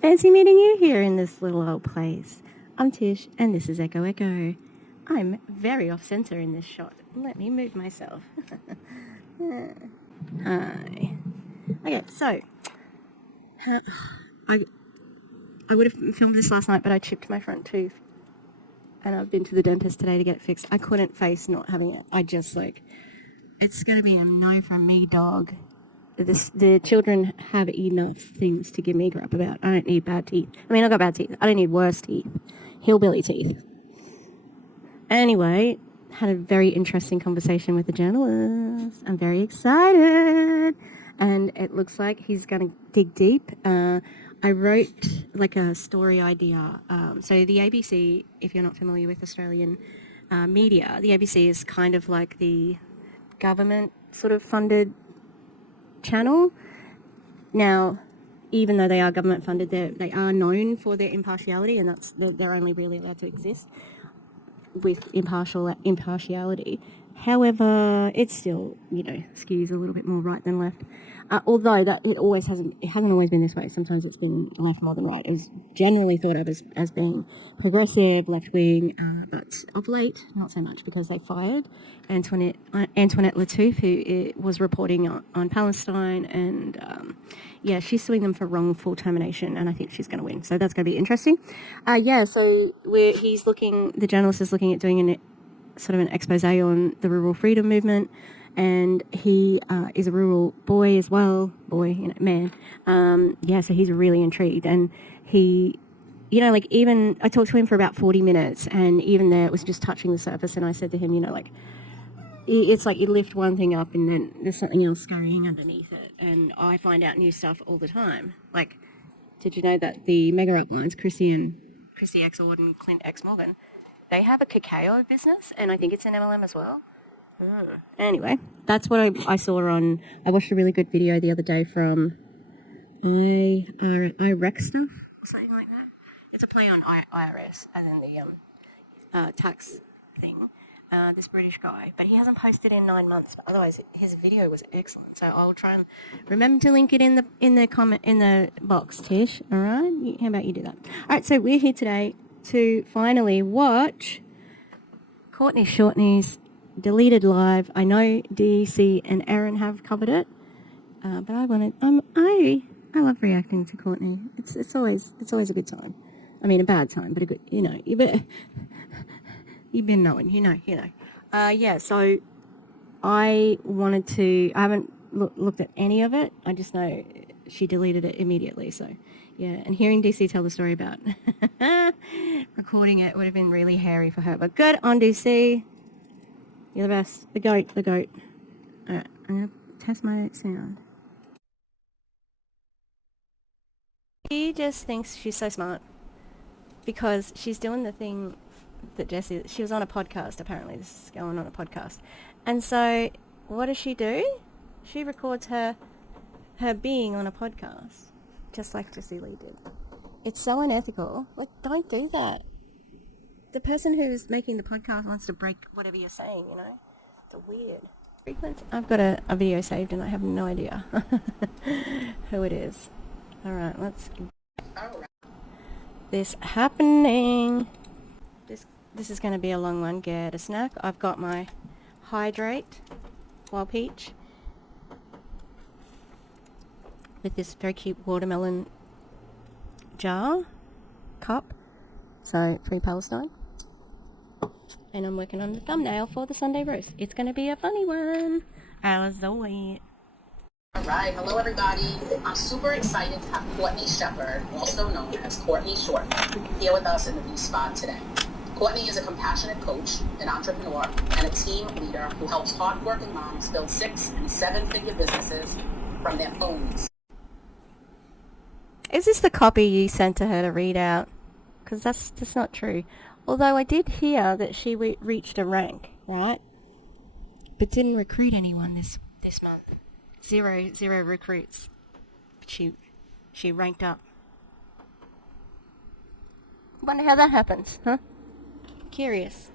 Fancy meeting you here in this little old place. I'm Tish, and this is Echo Echo. I'm very off-center in this shot. Let me move myself. Hi. Okay, so I would have filmed this last night, but I chipped my front tooth, and I've been to the dentist today to get it fixed. I couldn't face not having it. I just it's gonna be a no from me, dog. The children have enough things to give me crap about. I don't need bad teeth. I mean, I've got bad teeth. I don't need worse teeth. Hillbilly teeth. Anyway, had a very interesting conversation with the journalist. I'm very excited. And it looks like he's going to dig deep. I wrote like a story idea. So the ABC, if you're not familiar with Australian media, the ABC is kind of like the government sort of funded channel. Now, even though they are government funded, they are known for their impartiality, and they're only really allowed to exist with impartiality. However, it still, skews a little bit more right than left. Although that it hasn't always been this way. Sometimes it's been left more than right. It's generally thought of as being progressive, left wing, but of late, not so much, because they fired Antoinette Lattouf, who was reporting on Palestine, and she's suing them for wrongful termination, and I think she's going to win. So that's going to be interesting. So the journalist is looking at doing sort of an expose on the rural freedom movement, and he is a rural boy as well, man. So he's really intrigued, and he, even I talked to him for about 40 minutes, and even there it was just touching the surface, and I said to him, it's like you lift one thing up and then there's something else scurrying underneath it, and I find out new stuff all the time. Like, did you know that the mega uplines, Christy X Ord and Clint X Morgan, they have a cacao business, and I think it's an MLM as well. Anyway, that's what I saw on. I watched a really good video the other day from reck stuff or something like that. It's a play on IRS and then the tax thing. This British guy, but he hasn't posted in 9 months. But otherwise, his video was excellent. So I'll try and remember to link it in the box, Tish. All right, how about you do that? All right, so we're here today to finally watch Courtney Shortney's deleted live. I know DC and Aaron have covered it, but I love reacting to Courtney. It's always a good time. I mean, a bad time, but a good. You've been knowing, you know. So I haven't looked at any of it. I just know she deleted it immediately. So, yeah, and hearing DC tell the story about recording it would have been really hairy for her. But good on DC. You're the best. The goat. All right, I'm going to test my sound. She just thinks she's so smart because she's doing the thing that she was on a podcast, apparently. This is going on a podcast. And so what does she do? She records her being on a podcast, just like Jessie Lee did. It's so unethical. Like, don't do that. The person who's making the podcast wants to break whatever you're saying, It's weird. I've got a video saved and I have no idea who it is. All right, let's this happening. This is going to be a long one. Get a snack. I've got my Hydrate Wild Peach with this very cute watermelon cup. So, free Palestine. And I'm working on the thumbnail for the Sunday roast. It's going to be a funny one. As always. All right, hello everybody. I'm super excited to have Courtney Shepherd, also known as Courtney Shortney, here with us in the B-Spot today. Courtney is a compassionate coach, an entrepreneur, and a team leader who helps hardworking moms build 6- and 7-figure businesses from their phones. Is this the copy you sent to her to read out? Because that's just not true. Although I did hear that she reached a rank, right? But didn't recruit anyone this month. Zero recruits. But she ranked up. Wonder how that happens, huh? Curious.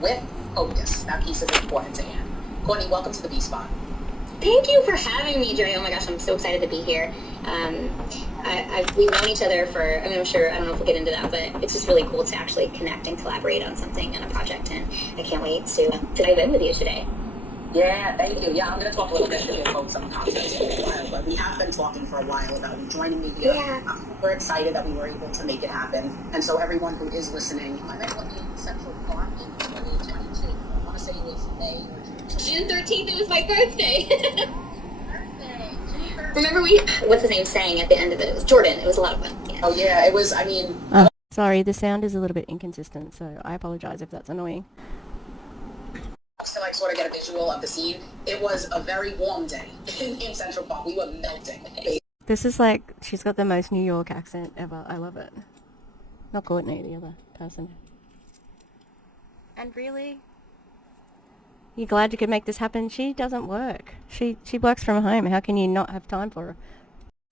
With focus, that piece is important to Anne. Courtney, welcome to the B-Spot. Thank you for having me, Jerry. Oh my gosh, I'm so excited to be here. We've known each other for, I mean, I'm sure, I don't know if we'll get into that, but it's just really cool to actually connect and collaborate on something, on a project, and I can't wait to dive in with you today. Yeah, thank you. Yeah, I'm going to talk a little bit to you about some concepts for a while, but we have been talking for a while about you joining me here. Yeah. I'm super excited that we were able to make it happen. And so everyone who is listening, I met Courtney in Central Park in 2022. I want to say it was May or June. June 13th, it was my birthday. Birthday. Remember what's his name sang at the end of it? It was Jordan. It was a lot of fun. Yeah. Oh, yeah, it was, I mean... Sorry, the sound is a little bit inconsistent, so I apologize if that's annoying. To like sort of get a visual of the scene, it was a very warm day in Central Park. We were melting. This is like, she's got the most New York accent ever. I love it. Not Courtney, the other person. And really? You glad you could make this happen? She doesn't work. She works from home. How can you not have time for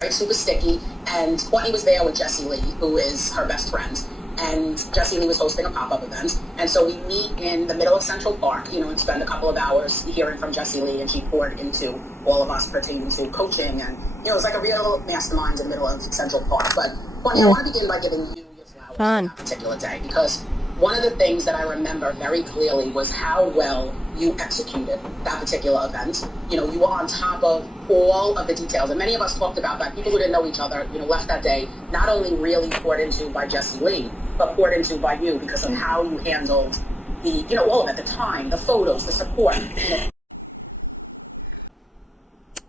her? Super sticky, and Courtney was there with Jessie Lee, who is her best friend. And Jessie Lee was hosting a pop-up event, and so we meet in the middle of Central Park, and spend a couple of hours hearing from Jessie Lee, and she poured into all of us pertaining to coaching, and it was like a real mastermind in the middle of Central Park. But Courtney, I want to begin by giving you your flowers on that particular day, because one of the things that I remember very clearly was how well you executed that particular event. You were on top of all of the details, and many of us talked about that. People who didn't know each other, left that day not only really poured into by Jessie Lee, but poured into by you because of how you handled the, all of it, the time, the photos, the support.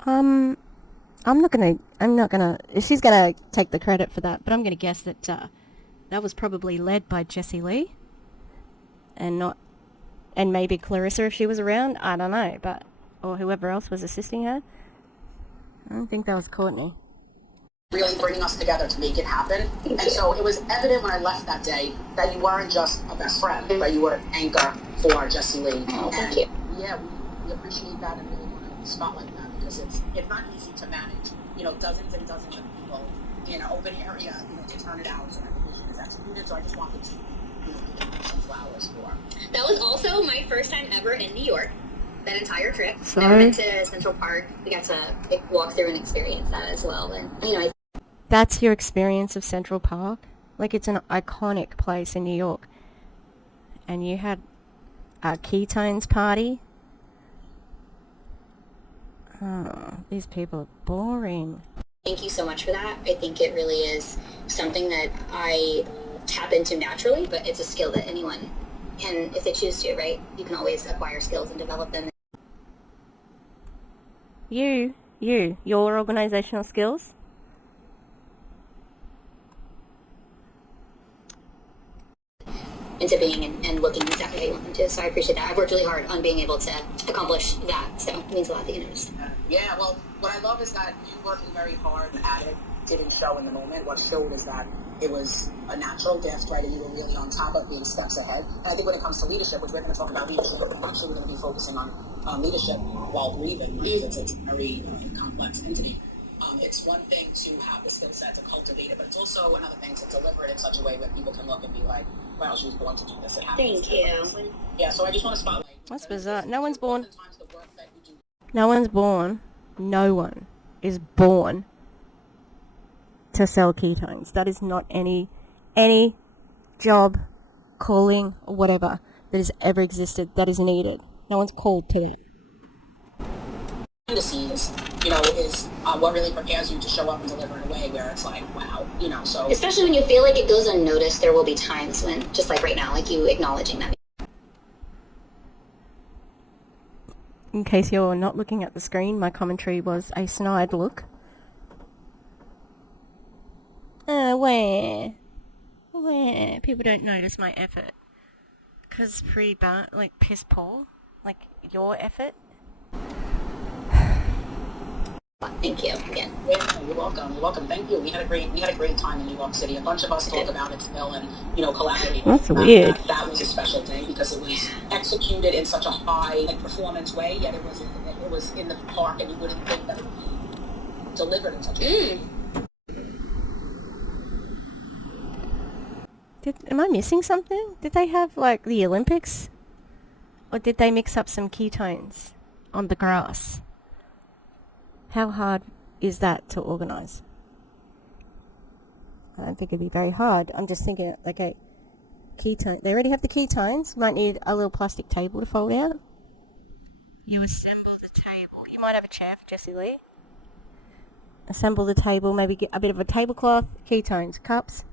I'm not gonna, she's gonna take the credit for that, but I'm gonna guess that, that was probably led by Jessie Lee, and maybe Clarissa if she was around, I don't know, or whoever else was assisting her. I don't think that was Courtney. Really bringing us together to make it happen. And so it was evident when I left that day that you weren't just a best friend, but you were an anchor for Jessie Lee. Oh, thank you. Yeah, we appreciate that and really want to spotlight that because it's not easy to manage, dozens and dozens of people in an open area, to turn it out and everything is executed. So I just wanted to give you some flowers for. That was also my first time ever in New York. That entire trip. Sorry? Never been to Central Park. We got to walk through and experience that as well. And That's your experience of Central Park? Like, it's an iconic place in New York. And you had a ketones party? Oh, these people are boring. Thank you so much for that. I think it really is something that I tap into naturally, but it's a skill that anyone can, if they choose to, right? You can always acquire skills and develop them. Your organizational skills? Into being and looking exactly how you want them to. So I appreciate that. I've worked really hard on being able to accomplish that. So it means a lot that you noticed. Yeah, well, what I love is that you working very hard at it didn't show in the moment. What showed is that it was a natural gift, right? And you were really on top of being steps ahead. And I think when it comes to leadership, which we're going to talk about leadership, actually we're going to be focusing on leadership while breathing, right? Because it's a very complex entity. It's one thing to have the skill set to cultivate it, but it's also another thing to deliver it in such a way where people can look and be like, wow, she was born to do this. It happens. Thank you. Yeah, so I just want to spotlight. That's bizarre. No one is born to sell ketones. That is not any job, calling, or whatever that has ever existed that is needed. No one's called to that. The scenes, is what really prepares you to show up and deliver in a way where it's like, wow, so. Especially when you feel like it goes unnoticed, there will be times when, just like right now, like you acknowledging that. In case you're not looking at the screen, my commentary was a snide look. Where? People don't notice my effort. 'Cause it's pretty bad, like piss poor. Like your effort. Thank you again. Yeah, you're welcome. You're welcome. Thank you. We had a great time in New York City. A bunch of us talk about it still, and collaborating. That's weird. That was a special day because it was executed in such a high performance way. Yet it was in the park, and you wouldn't think that it would be delivered in such a way. Am I missing something? Did they have like the Olympics, or did they mix up some ketones on the grass? How hard is that to organise? I don't think it'd be very hard. I'm just thinking, okay, ketone. They already have the ketones. Might need a little plastic table to fold out. You assemble the table. You might have a chair for Jessie Lee. Assemble the table, maybe get a bit of a tablecloth, ketones, cups.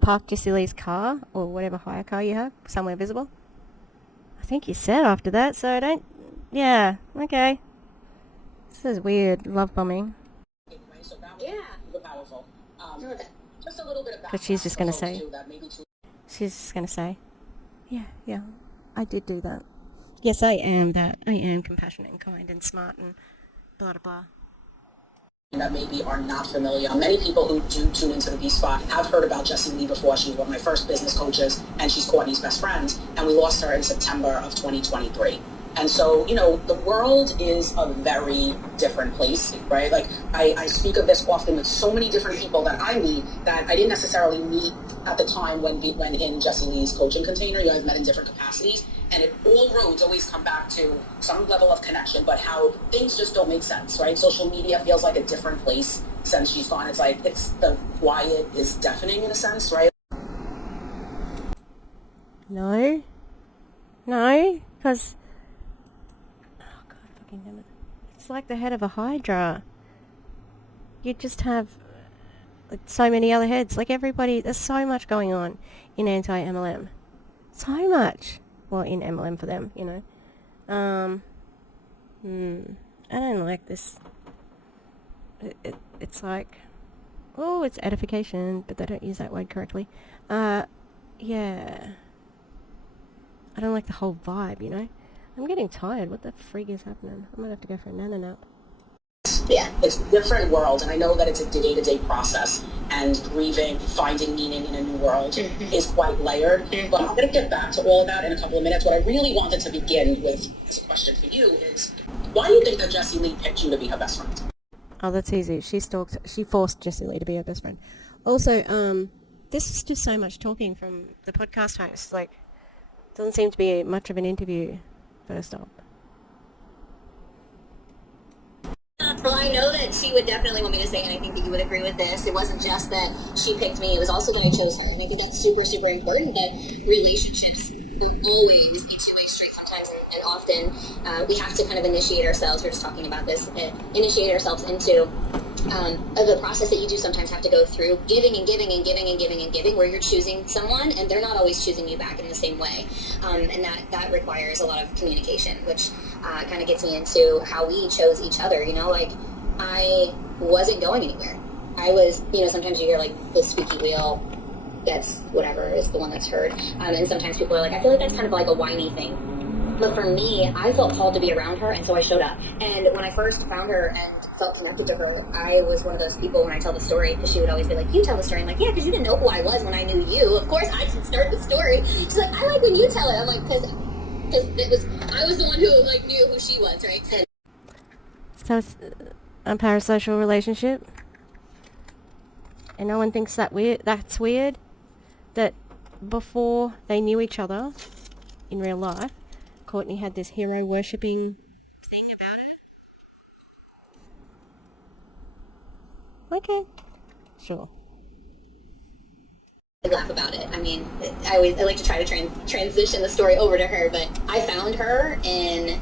Park Jessie Lee's car, or whatever hire car you have, somewhere visible. I think you're set after that, so don't... Yeah, okay. This is weird, love bombing. Yeah. Powerful. Just a little bit of But she's just going to say... too, that maybe too. She's just going to say, yeah, I did do that. Yes, I am that. I am compassionate and kind and smart and blah, blah, blah. That maybe are not familiar. Many people who do tune into the B-Spot have heard about Jessie Lee before. She's one of my first business coaches, and she's Courtney's best friend, and we lost her in September of 2023. And so, you know, the world is a very different place, right? Like, I speak of this often with so many different people that I meet that I didn't necessarily meet at the time when in Jessie Lee's coaching container. You guys met in different capacities. And all roads always come back to some level of connection, but how things just don't make sense, right? Social media feels like a different place since she's gone. It's like, the quiet is deafening in a sense, right? No, because... Oh, God, fucking damn it. It's like the head of a hydra. You just have like so many other heads. Like everybody, there's so much going on in anti-MLM. So much. Well, in MLM for them, you know. I don't like this. It's like, oh, it's edification, but they don't use that word correctly. Yeah. I don't like the whole vibe, you know. I'm getting tired. What the frig is happening? I'm gonna have to go for a nana nap. Yeah, it's a different world, and I know that it's a day-to-day process, and grieving, finding meaning in a new world is quite layered, but I'm going to get back to all of that in a couple of minutes. What I really wanted to begin with as a question for you is, why do you think that Jessie Lee picked you to be her best friend? Oh, that's easy. She forced Jessie Lee to be her best friend. Also, this is just so much talking from the podcast host. Like, doesn't seem to be much of an interview, first up. Well, I know that she would definitely want me to say, and I think that you would agree with this. It wasn't just that she picked me; it was also that I chose her. And I think that's super, super important. That relationships will always be two-way street. Sometimes and often, we have to kind of initiate ourselves. We're just talking about this. Initiate ourselves into the process that you do sometimes have to go through, giving and giving and giving and giving and giving, where you're choosing someone and they're not always choosing you back in the same way, and that requires a lot of communication, which kind of gets me into how we chose each other. You know, like, I wasn't going anywhere. I was, you know, sometimes you hear like the squeaky wheel, that's whatever is the one that's heard, and sometimes people are like, I feel like that's kind of like a whiny thing. But for me, I felt called to be around her, and so I showed up. And when I first found her and felt connected to her, I was one of those people when I tell the story, because she would always be like, you tell the story. I'm like, yeah, because you didn't know who I was when I knew you. Of course, I should start the story. She's like, I like when you tell it. I'm like, because I was the one who like knew who she was, right? And So it's a parasocial relationship, and no one thinks that's weird. That before they knew each other in real life, Courtney had this hero worshipping thing about her. Okay, sure. I laugh about it. I mean, I like to try to transition the story over to her, but I found her in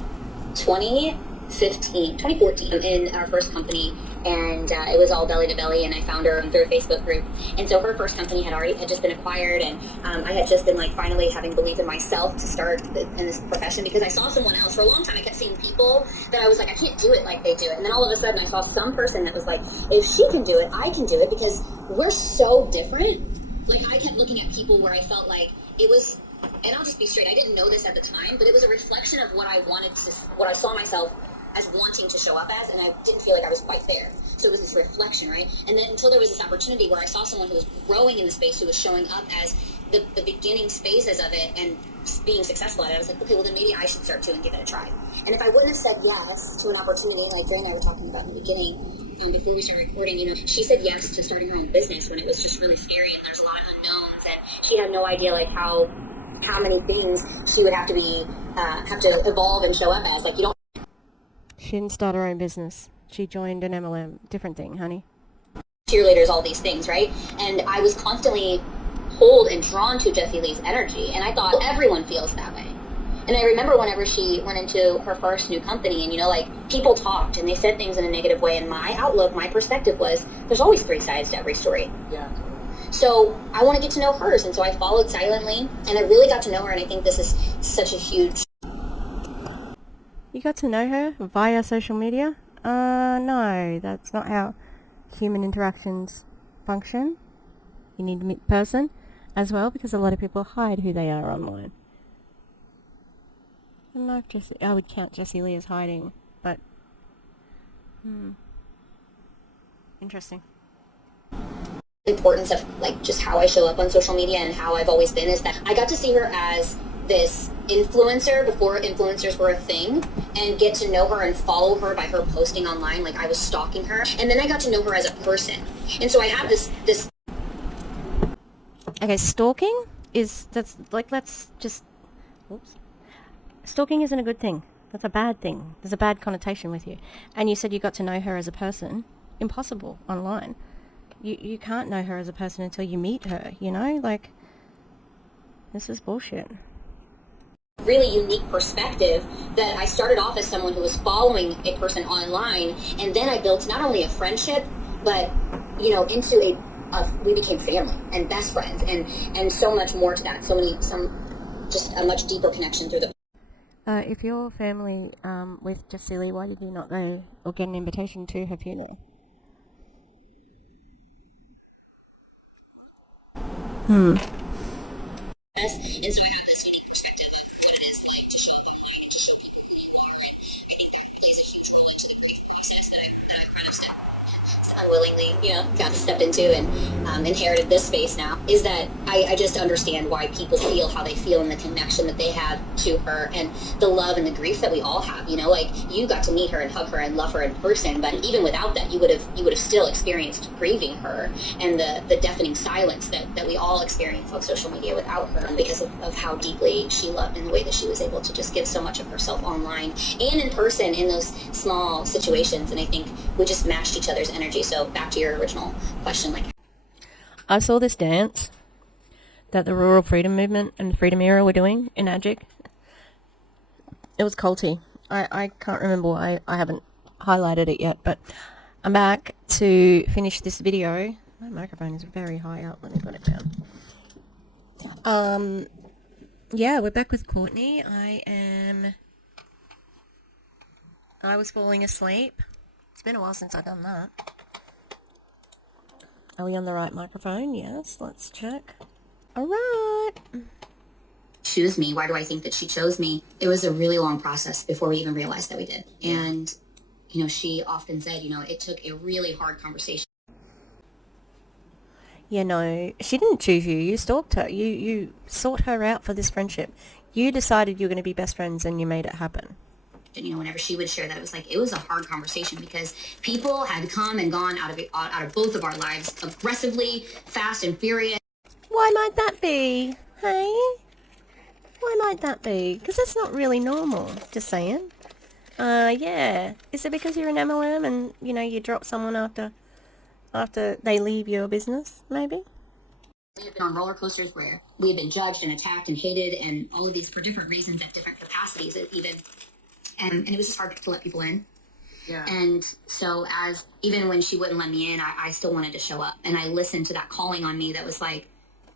2014 in our first company, and it was all belly to belly, and I found her through a Facebook group. And so her first company had just been acquired, and I had just been like finally having belief in myself to start in this profession, because I saw someone else. For a long time I kept seeing people that I was like, I can't do it like they do it. And then all of a sudden I saw some person that was like, if she can do it, I can do it, because we're so different. Like, I kept looking at people where I felt like it was, and I'll just be straight, I didn't know this at the time, but it was a reflection of what I saw myself as wanting to show up as, and I didn't feel like I was quite there. So it was this reflection, right? And then until there was this opportunity where I saw someone who was growing in the space, who was showing up as the beginning phases of it and being successful at it, I was like, okay, well then maybe I should start to and give it a try. And if I wouldn't have said yes to an opportunity, like Dre and I were talking about in the beginning, before we started recording, you know, she said yes to starting her own business when it was just really scary and there's a lot of unknowns, and she had no idea like how how many things she would have to evolve and show up as. Like, you don't. She didn't start her own business. She joined an MLM. Different thing, honey. Cheerleaders, all these things, right? And I was constantly pulled and drawn to Jessie Lee's energy, and I thought everyone feels that way. And I remember whenever she went into her first new company, and like, people talked and they said things in a negative way, and my outlook, my perspective was, there's always three sides to every story. Yeah. So I want to get to know hers, and so I followed silently, and I really got to know her, and I think this is such a huge... You got to know her via social media? No, that's not how human interactions function. You need to meet the person as well, because a lot of people hide who they are online. I don't know if I would count Jessie Lee as hiding, but interesting. The importance of like just how I show up on social media and how I've always been is that I got to see her as this influencer before influencers were a thing, and get to know her and follow her by her posting online. Like, I was stalking her, and then I got to know her as a person, and so I have this Okay, stalking stalking isn't a good thing. That's a bad thing. There's a bad connotation with you. And you said you got to know her as a person. Impossible online. You can't know her as a person until you meet her, Like, this is bullshit. really unique perspective that I started off as someone who was following a person online, and then I built not only a friendship, but, into we became family and best friends, and so much more to that. Just a much deeper connection through the... If you're family with Jessie Lee, why did you not go or get an invitation to her funeral? And so I have this unique perspective of what it is like to show up online and to show people who you are. And I think that plays a huge role into the process that I've unwillingly, got to step into and inherited this space now, is that I just understand why people feel how they feel and the connection that they have to her, and the love and the grief that we all have. Like, you got to meet her and hug her and love her in person, but even without that, you would have still experienced grieving her and the deafening silence that we all experience on social media without her, because of how deeply she loved and the way that she was able to just give so much of herself online and in person in those small situations. And I think we just matched each other's energy. So back to your original question, like, I saw this dance that the Rural Freedom Movement and the Freedom Era were doing in Agic. It was culty. I can't remember why I haven't highlighted it yet, but I'm back to finish this video. My microphone is very high up. Let me put it down. Yeah, we're back with Courtney. I was falling asleep. It's been a while since I've done that. Are we on the right microphone? Yes, let's check. All right. Choose me. Why do I think that she chose me? It was a really long process before we even realized that we did. And, she often said, it took a really hard conversation. Yeah, no, she didn't choose you. You stalked her. You sought her out for this friendship. You decided you were going to be best friends, and you made it happen. And, whenever she would share that, it was a hard conversation, because people had come and gone out of both of our lives aggressively, fast and furious. Why might that be? Hey? Why might that be? Because that's not really normal. Just saying. Yeah. Is it because you're an MLM and, you drop someone after they leave your business, maybe? We have been on roller coasters where we have been judged and attacked and hated, and all of these for different reasons at different capacities even. And it was just hard to let people in. Yeah. And so even when she wouldn't let me in, I still wanted to show up. And I listened to that calling on me that was like,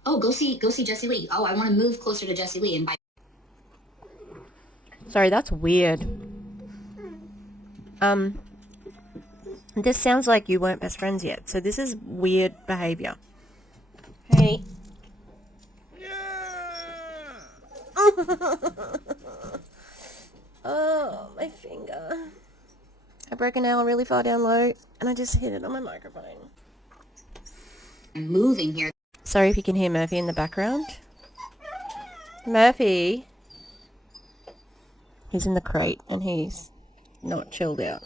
oh, go see Jessie Lee. Oh, I want to move closer to Jessie Lee. And Sorry, that's weird. This sounds like you weren't best friends yet. So this is weird behavior. Hey. Oh, my finger. I broke a nail really far down low, and I just hit it on my microphone. I'm moving here. Sorry if you can hear Murphy in the background. Murphy. He's in the crate, and he's not chilled out.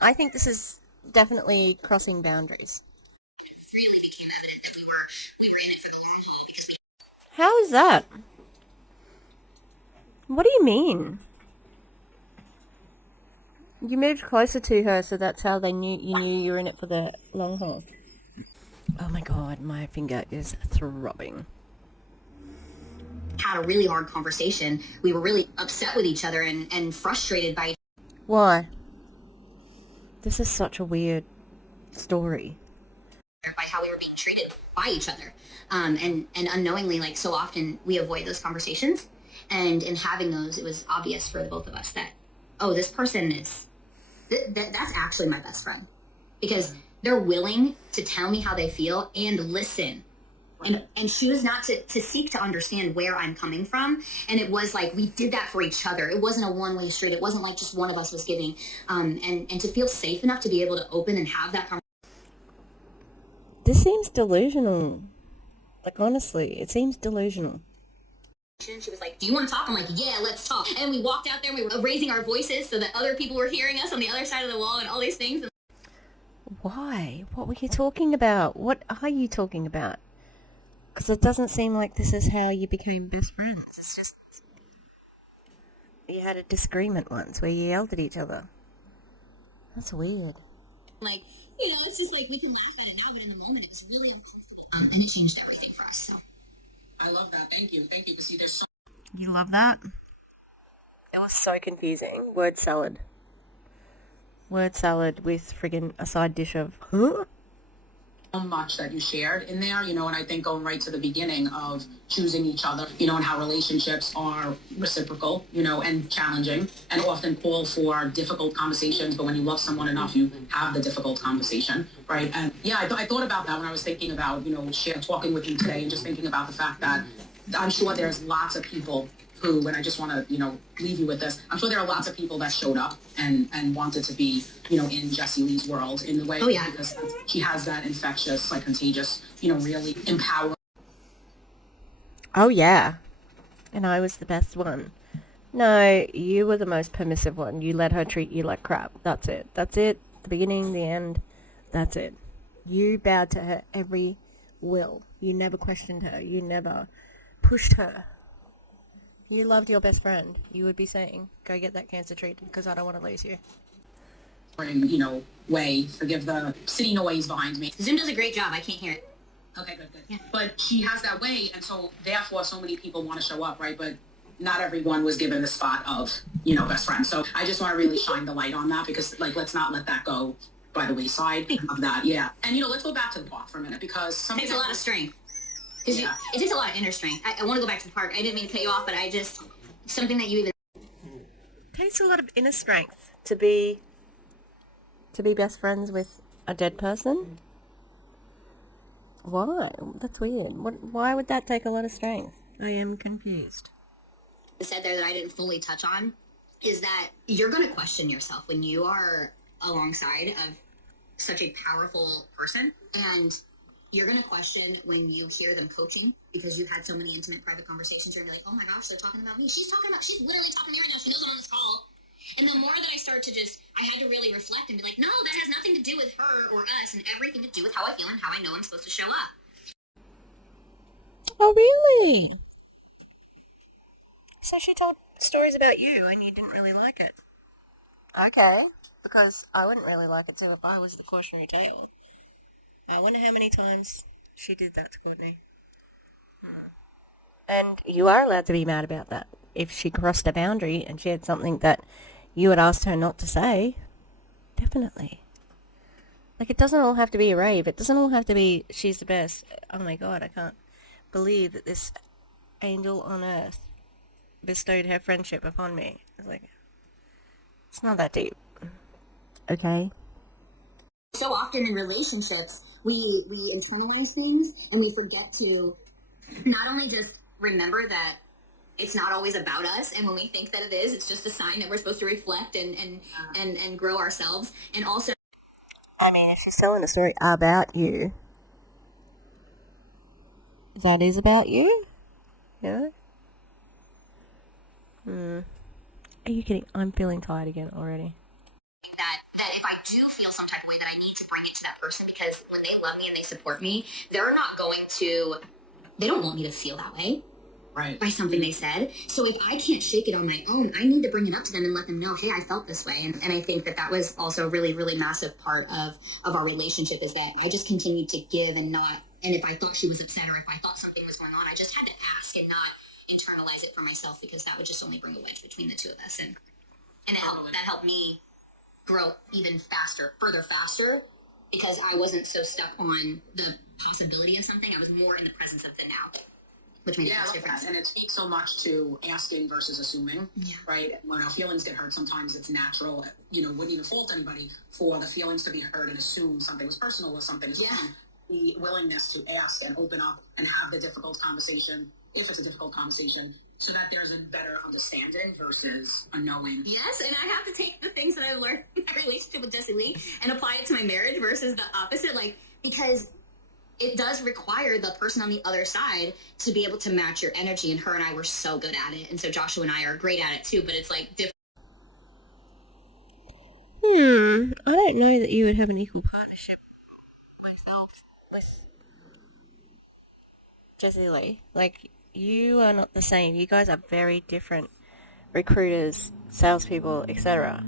I think this is definitely crossing boundaries. How is that? What do you mean? You moved closer to her, so that's how they knew you were in it for the long haul. Oh my god, my finger is throbbing. Had a really hard conversation. We were really upset with each other and frustrated by Why? This is such a weird story. how we were being treated by each other. And unknowingly, like so often we avoid those conversations. And in having those, it was obvious for the both of us that, oh, this person is, that's actually my best friend. Because they're willing to tell me how they feel and listen. And choose not to seek to understand where I'm coming from. And it was like we did that for each other. It wasn't a one-way street. It wasn't like just one of us was giving. And to feel safe enough to be able to open and have that conversation. This seems delusional. Like, honestly, it seems delusional. She was like, do you want to talk? I'm like, yeah, let's talk. And we walked out there and we were raising our voices so that other people were hearing us on the other side of the wall and all these things. Why? What were you talking about? What are you talking about? Because it doesn't seem like this is how you became best friends. It's just... You had a disagreement once where you yelled at each other. That's weird. Like, you know, it's just like we can laugh at it now, but in the moment it was really uncomfortable. And it changed everything for us, so. I love that. Thank you. Thank you. Because see, there's so You love that? It was so confusing. Word salad. Word salad with friggin' a side dish of, huh? much that you shared in there, you know, and I think going right to the beginning of choosing each other, you know, and how relationships are reciprocal, you know, and challenging and often call for difficult conversations. But when you love someone enough, you have the difficult conversation, right? And yeah, I thought about that when I was thinking about, you know, talking with you today and just thinking about the fact that I'm sure there's lots of people who, and I just want to, you know, leave you with this. I'm sure there are lots of people that showed up and wanted to be, you know, in Jessie Lee's world in the way, oh, yeah, because she has that infectious, like contagious, you know, really empowering. Oh, yeah. And I was the best one. No, you were the most permissive one. You let her treat you like crap. That's it. That's it. The beginning, the end. That's it. You bowed to her every will. You never questioned her. You never pushed her. You loved your best friend. You would be saying, go get that cancer treated because I don't want to lose you. You know, way. Forgive the city noise behind me. Zoom does a great job. I can't hear it. Okay, good. Yeah. But she has that way, and so therefore so many people want to show up, right? But not everyone was given the spot of, you know, best friend. So I just want to really shine the light on that because, like, let's not let that go by the wayside of that. Yeah. And, you know, let's go back to the park for a minute because it takes a lot of strength. Yeah. It takes a lot of inner strength. I want to go back to the park. I didn't mean to cut you off, but I just, something that you even... It takes a lot of inner strength to be best friends with a dead person. Why? That's weird. Why would that take a lot of strength? I am confused. Said there that I didn't fully touch on is that you're going to question yourself when you are alongside of such a powerful person, and you're going to question when you hear them coaching because you've had so many intimate private conversations. You're going to be like, oh my gosh, they're talking about me. She's literally talking to me right now. She knows I'm on this call. And the more that I start to I had to really reflect and be like, no, that has nothing to do with her or us and everything to do with how I feel and how I know I'm supposed to show up. Oh, really? So she told stories about you and you didn't really like it? Okay, because I wouldn't really like it too if I was the cautionary tale. I wonder how many times she did that to Courtney. And you are allowed to be mad about that. If she crossed a boundary and she had something that you had asked her not to say, definitely. Like, it doesn't all have to be a rave. It doesn't all have to be, she's the best. Oh my God, I can't believe that this angel on earth bestowed her friendship upon me. It's like, it's not that deep. Okay? So often in relationships, we internalize things and we forget to not only just remember that it's not always about us, and when we think that it is, it's just a sign that we're supposed to reflect and grow ourselves. And also, I mean, if she's telling a story about you, that is about you? Yeah? Are you kidding? I'm feeling tired again already. that if I do feel some type of way, that I need to bring it to that person, because when they love me and they support me, they don't want me to feel that way. by something they said. So if I can't shake it on my own, I need to bring it up to them and let them know, hey, I felt this way. And I think that was also a really, really massive part of our relationship, is that I just continued to give and not, and if I thought she was upset or if I thought something was going on, I just had to ask and not internalize it for myself, because that would just only bring a wedge between the two of us. And that helped me grow even faster, because I wasn't so stuck on the possibility of something. I was more in the presence of the now, which made a huge difference. And it speaks so much to asking versus assuming, right? When our feelings get hurt, sometimes it's natural, wouldn't even fault anybody for the feelings to be hurt and assume something was personal or something is wrong. The willingness to ask and open up and have the difficult conversation, if it's a difficult conversation, so that there's a better understanding versus a knowing. Yes, and I have to take the things that I learned in my relationship with Jessie Lee and apply it to my marriage versus the opposite, because it does require the person on the other side to be able to match your energy, and her and I were so good at it, and so Joshua and I are great at it too, but it's different. I don't know that you would have an equal partnership myself with Jessie Lee. You are not the same. You guys are very different recruiters, salespeople, etc.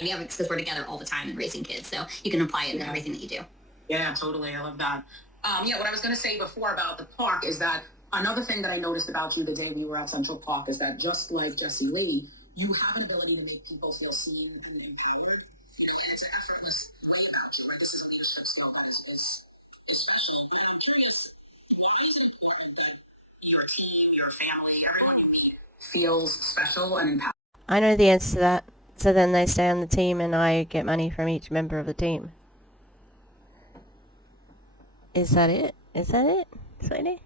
Yeah, because we're together all the time and raising kids, so you can apply it in everything that you do. Yeah, totally. I love that. What I was going to say before about the park is that another thing that I noticed about you the day we were at Central Park is that, just like Jessie Lee, you have an ability to make people feel seen and included. It's an effortless way out to where this is leadership skill your team, your family, everyone you meet feels special and empowered. I know the answer to that. So then they stay on the team and I get money from each member of the team. Is that it? Is that it, sweetie?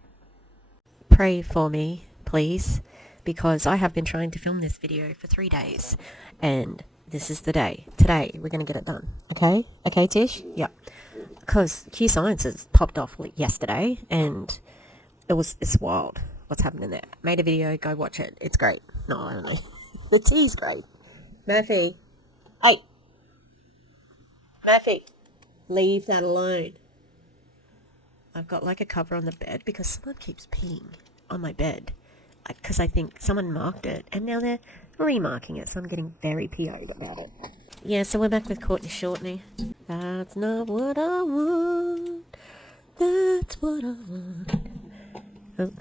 Pray for me, please, because I have been trying to film this video for 3 days, and this is the day. Today, we're going to get it done. Okay? Okay, Tish? Yeah. Because Q Sciences popped off yesterday, and it's wild what's happening there. Made a video, go watch it. It's great. No, I don't know. The tea's great. Murphy. Hey. Murphy. Leave that alone. I've got a cover on the bed because someone keeps peeing on my bed. Because I think someone marked it and now they're remarking it, so I'm getting very PO'd about it. Yeah, so we're back with Courtney. That's not what I want. That's what I want. Oh.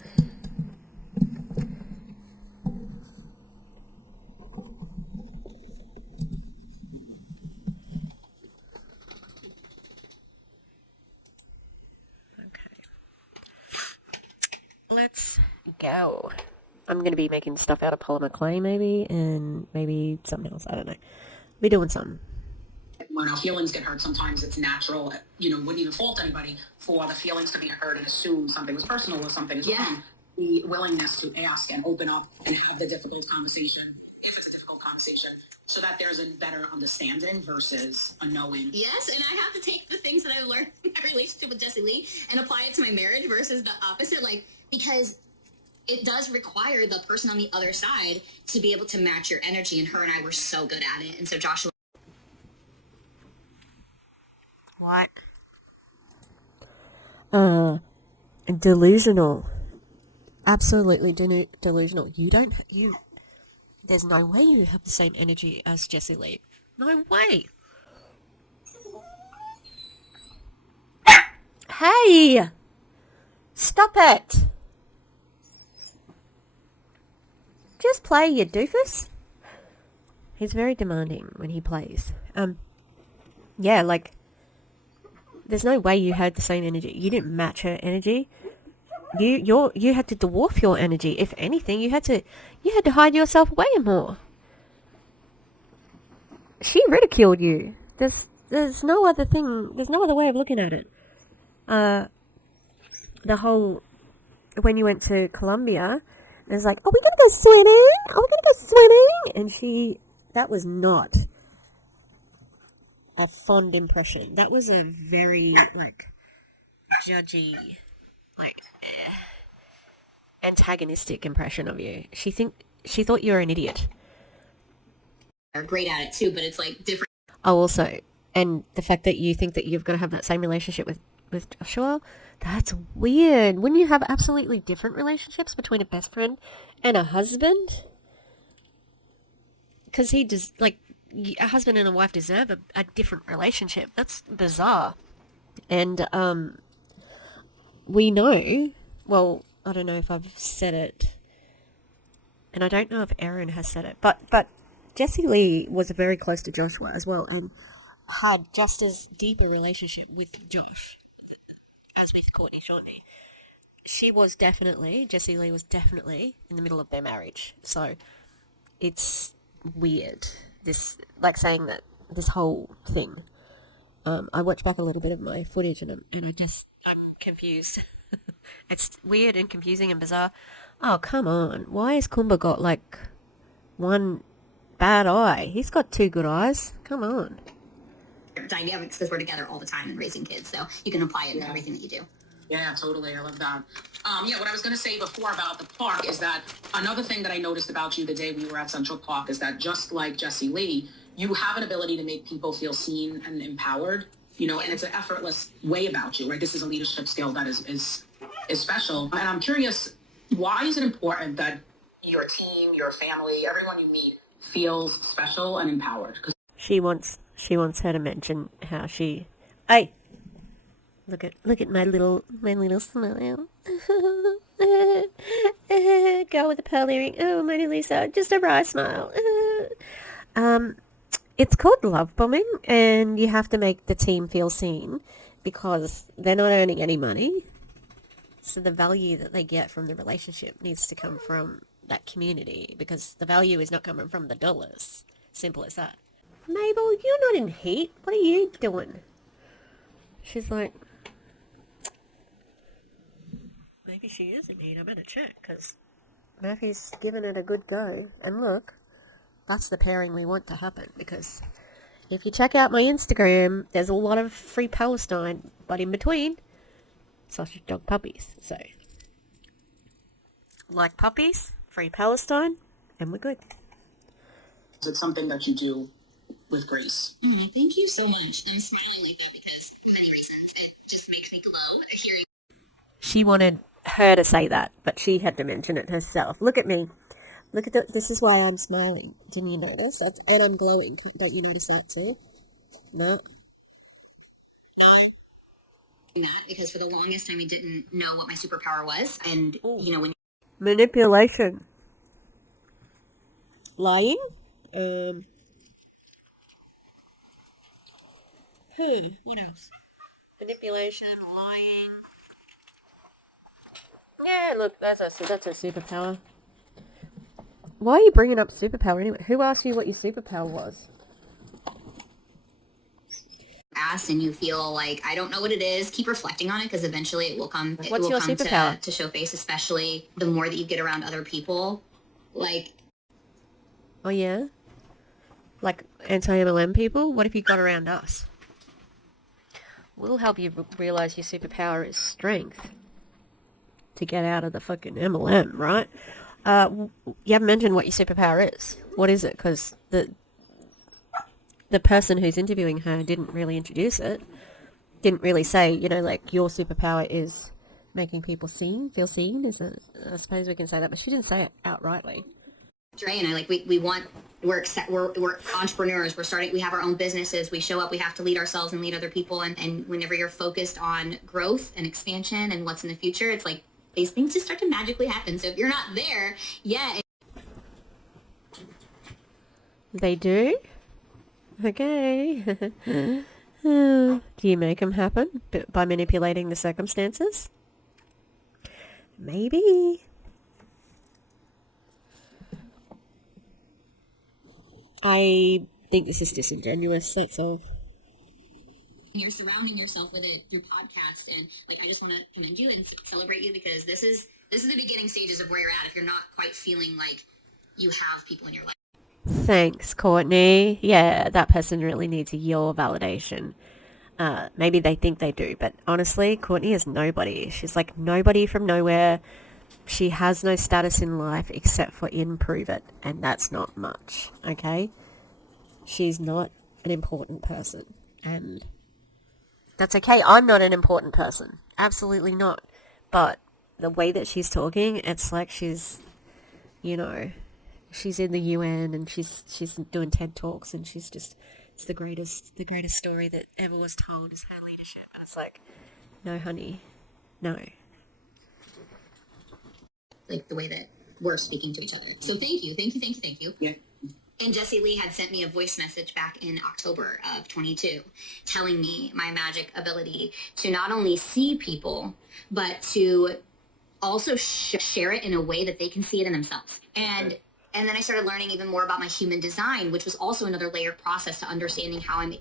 Let's go. I'm going to be making stuff out of polymer clay maybe, and maybe something else. I don't know. Be doing something. When our feelings get hurt, sometimes it's natural, wouldn't even fault anybody for the feelings to be hurt and assume something was personal or something is wrong. The willingness to ask and open up and have the difficult conversation, if it's a difficult conversation, so that there's a better understanding versus a knowing. Yes, and I have to take the things that I learned in my relationship with Jessie Lee and apply it to my marriage versus the opposite, because it does require the person on the other side to be able to match your energy, and her and I were so good at it, and so Joshua... What? Delusional. Absolutely delusional. There's no way you have the same energy as Jessie Lee. No way. Hey! Stop it! Just play, you doofus. He's very demanding when he plays. Yeah, there's no way you had the same energy. You didn't match her energy. You had to dwarf your energy. If anything, you had to hide yourself way more. She ridiculed you. There's no other thing. There's no other way of looking at it. The whole when you went to Colombia, it was like, "Are we gonna go swimming? Are we gonna go swimming?" And that was not a fond impression. That was a very judgy, antagonistic impression of you. She thought you were an idiot. Are great at it too, but it's different. Oh, also, and the fact that you think that you've got to have that same relationship with Joshua, That's weird. Wouldn't you have absolutely different relationships between a best friend and a husband? Because he does, like, a husband and a wife deserve a different relationship. That's bizarre. And, we know, well, I don't know if I've said it, and I don't know if Erin has said it, but Jessie Lee was very close to Joshua as well, and had just as deep a relationship with Josh as with Courtney Shortney. Jessie Lee was definitely in the middle of their marriage. So it's weird, this, like, saying that this whole thing. I watched back a little bit of my footage and I'm confused. It's weird and confusing and bizarre. Oh, come on. Why has Kumba got, like, one bad eye? He's got two good eyes. Come on. Dynamics, because we're together all the time and raising kids, so you can apply it in everything that you do. Yeah, totally. I love that. What I was going to say before about the park is that another thing that I noticed about you the day we were at Central Park is that just like Jessie Lee, you have an ability to make people feel seen and empowered, and it's an effortless way about you, right? This is a leadership skill that is special. And I'm curious, why is it important that your team, your family, everyone you meet feels special and empowered? She wants her to mention how she, hey, look at my little smile. Girl with a pearl earring. Oh, Mona Lisa, just a wry smile. It's called love bombing, and you have to make the team feel seen because they're not earning any money. So the value that they get from the relationship needs to come from that community, because the value is not coming from the dollars. Simple as that. Mabel, you're not in heat. What are you doing? She's like, maybe she is in heat. I'm going to check, because Murphy's given it a good go. And look, that's the pairing we want to happen, because if you check out my Instagram, there's a lot of free Palestine, but in between, sausage dog puppies. So, like puppies, free Palestine, and we're good. It's something that you do with grace. Oh, thank you so much. I'm smiling like that because for many reasons. It just makes me glow hearing. She wanted her to say that, but she had to mention it herself. Look at me. Look at this is why I'm smiling. Didn't you notice? And I'm glowing. Don't you notice that too? No. That because for the longest time I didn't know what my superpower was, and when manipulation, lying, what else? Manipulation, lying. Yeah, look, that's a superpower. Why are you bringing up superpower anyway? Who asked you what your superpower was? ass and you feel like I don't know what it is, keep reflecting on it because eventually it will come. What's your superpower? To show face, especially the more that you get around other people. Like, oh yeah, like anti-MLM people. What if you got around us? We'll help you realize your superpower is strength to get out of the fucking MLM, right? You haven't mentioned what your superpower is. What is it? Because the person who's interviewing her didn't really introduce it. Didn't really say, like your superpower is making people feel seen. I suppose we can say that, but she didn't say it outrightly. Dre and I, like, we're entrepreneurs. We have our own businesses. We show up. We have to lead ourselves and lead other people. And whenever you're focused on growth and expansion and what's in the future, it's like these things just start to magically happen. So if you're not there, yeah. They do? Okay. Do you make them happen by manipulating the circumstances? Maybe. I think this is disingenuous, that's all. You're surrounding yourself with it through podcasts, and like I just want to commend you and celebrate you because this is the beginning stages of where you're at. If you're not quite feeling like you have people in your life. Thanks, Courtney. Yeah, that person really needs your validation. Maybe they think they do, but honestly, Courtney is nobody. She's like nobody from nowhere. She has no status in life except for improve it, and that's not much, okay? She's not an important person, and that's okay. I'm not an important person, absolutely not. But the way that she's talking, it's like she's, she's in the UN and she's doing TED Talks, and she's just, it's the greatest story that ever was told is her leadership. And it's like, no, honey, no. Like the way that we're speaking to each other. So thank you. Yeah. And Jessie Lee had sent me a voice message back in October of 22, telling me my magic ability to not only see people, but to also share it in a way that they can see it in themselves. And then I started learning even more about my human design, which was also another layered process to understanding how I'm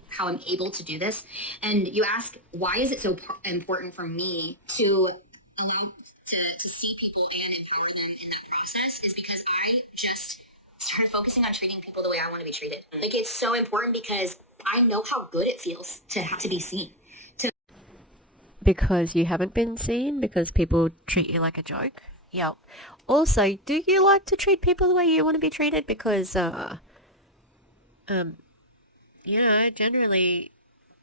able to do this. And you ask, why is it so important for me to allow to see people and empower them in that process? Is because I just started focusing on treating people the way I want to be treated. Like, it's so important because I know how good it feels to have to be seen. Because you haven't been seen, because people treat you like a joke. Yep. Also, do you like to treat people the way you want to be treated? Because, generally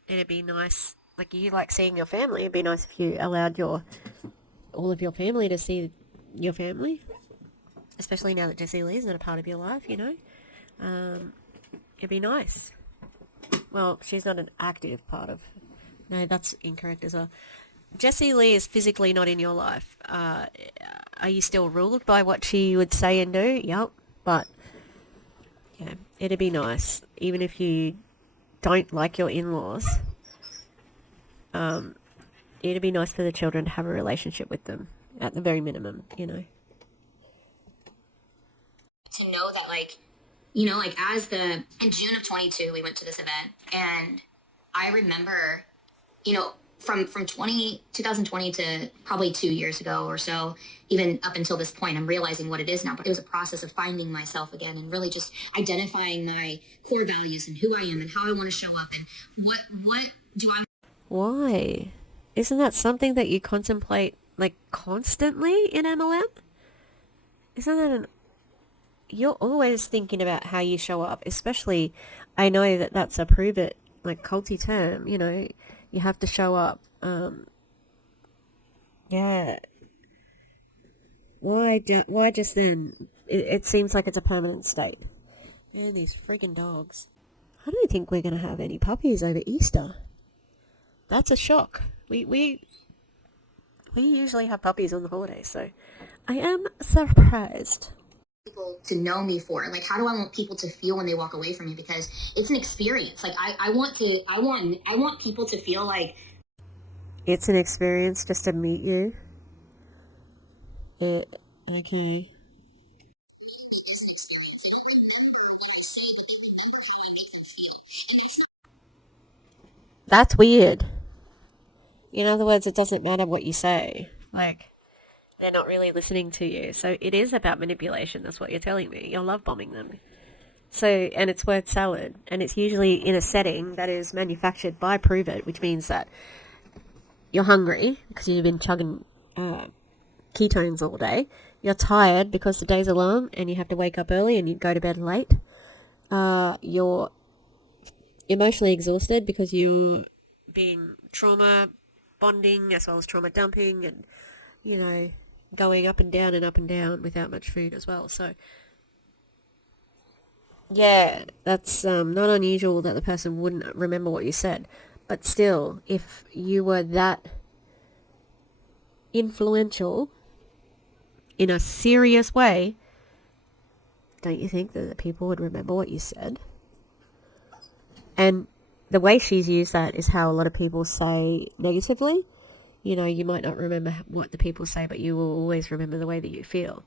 it'd be nice, like you like seeing your family, it'd be nice if you allowed all of your family to see your family. Especially now that Jessie Lee's not a part of your life, it'd be nice. Well, she's not an active part of... No, that's incorrect as well. Jessie Lee is physically not in your life. Are you still ruled by what she would say and do? Yep. But, yeah, it'd be nice. Even if you don't like your in-laws, it'd be nice for the children to have a relationship with them, at the very minimum, To know that, in June of 22, we went to this event, and I remember, from 2020 to probably 2 years ago or so, even up until this point, I'm realizing what it is now, but it was a process of finding myself again and really just identifying my core values and who I am and how I want to show up and what do I... Why? Isn't that something that you contemplate, like, constantly in MLM? Isn't that you're always thinking about how you show up, especially, I know that that's a prove it, like, culty term, you have to show up. Yeah. Why just then? It seems like it's a permanent state. Man, these friggin' dogs. I don't think we're going to have any puppies over Easter. That's a shock. We usually have puppies on the holidays, so I am surprised. People to know me for, like, how do I want people to feel when they walk away from me? Because it's an experience. Like, I want people to feel like it's an experience just to meet you. Okay. That's weird. In other words, it doesn't matter what you say. Like, they're not really listening to you. So it is about manipulation. That's what you're telling me. You're love bombing them. So, and it's word salad. And it's usually in a setting that is manufactured by Prove It, which means that you're hungry because you've been chugging ketones all day. You're tired because the days are long and you have to wake up early and you go to bed late. You're emotionally exhausted because you're being trauma bonding as well as trauma dumping and, going up and down without much food as well. So, yeah, that's not unusual that the person wouldn't remember what you said. But still, if you were that influential in a serious way, don't you think that the people would remember what you said? And the way she's used that is how a lot of people say negatively. You might not remember what the people say, but you will always remember the way that you feel.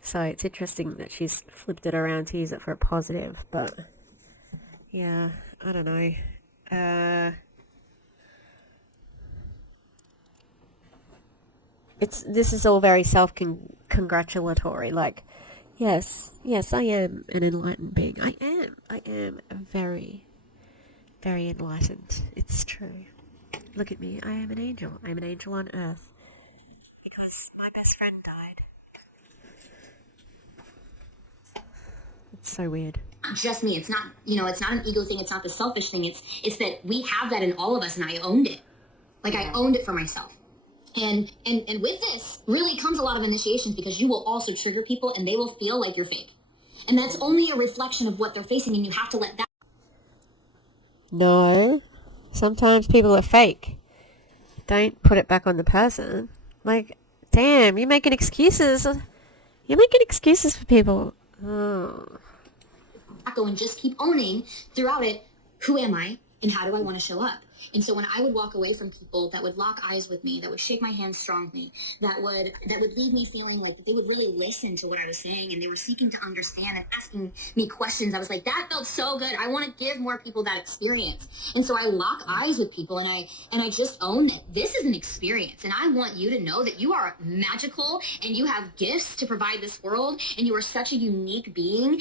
So it's interesting that she's flipped it around to use it for a positive. But, yeah, I don't know. This is all very self-congratulatory. Like, yes, I am an enlightened being. I am very, very enlightened. It's true. Look at me. I am an angel. I'm an angel on earth. Because my best friend died. It's so weird. Not just me. It's not, it's not an ego thing. It's not the selfish thing. It's that we have that in all of us, and I owned it. Like, I owned it for myself. And with this really comes a lot of initiations, because you will also trigger people and they will feel like you're fake. And that's only a reflection of what they're facing, and you have to let that... No. Sometimes people are fake. Don't put it back on the person. Like, damn, you're making excuses. You're making excuses for people. Oh. Go and just keep owning throughout it, who am I and how do I want to show up? And so when I would walk away from people that would lock eyes with me, that would shake my hand strongly, that would leave me feeling like they would really listen to what I was saying, and they were seeking to understand and asking me questions, I was like, that felt so good. I want to give more people that experience. And so I lock eyes with people, and I just own that this is an experience, and I want you to know that you are magical and you have gifts to provide this world, and you are such a unique being.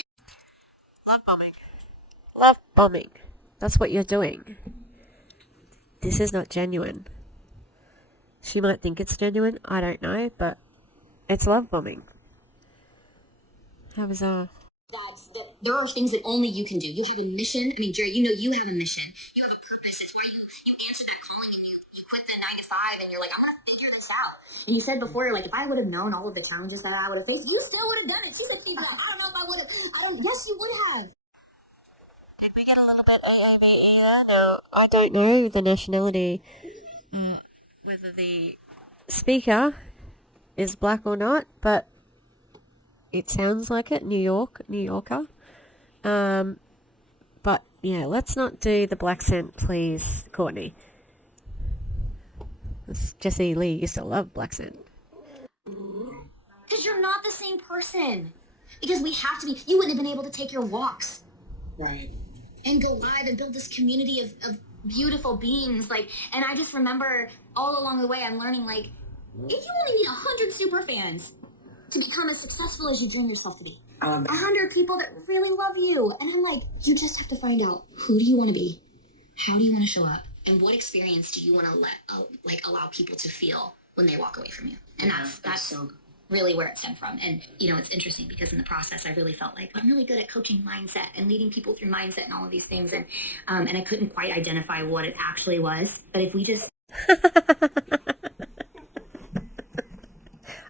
Love bombing. Love bombing. That's what you're doing. This is not genuine. She might think it's genuine. I don't know, but it's love bombing. How bizarre. There are things that only you can do. You have a mission. I mean, Jerry, you know you have a mission. You have a purpose. It's where you answer that calling, and you quit the 9 to 5, and you're like, I'm going to figure this out. And you said before, like, if I would have known all of the challenges that I would have faced, you still would have done it. She said, I don't know if I would have. Yes, you would have. Did we get a little bit AAVE there? No, I don't know the nationality, whether the speaker is black or not, but it sounds like it. New Yorker. But yeah, let's not do the black scent, please, Courtney. Jessie Lee used to love black scent. Because you're not the same person. Because we have to be. You wouldn't have been able to take your walks. Right. And go live and build this community of beautiful beings. Like, and I just remember all along the way, I'm learning, like, if you only need 100 super fans to become as successful as you dream yourself to be. 100 people that really love you. And I'm like, you just have to find out, who do you want to be? How do you want to show up? And what experience do you want to allow people to feel when they walk away from you? And that's so really where it stemmed from. And, you know, it's interesting because in the process, I really felt like I'm really good at coaching mindset and leading people through mindset and all of these things. And I couldn't quite identify what it actually was. But if we just...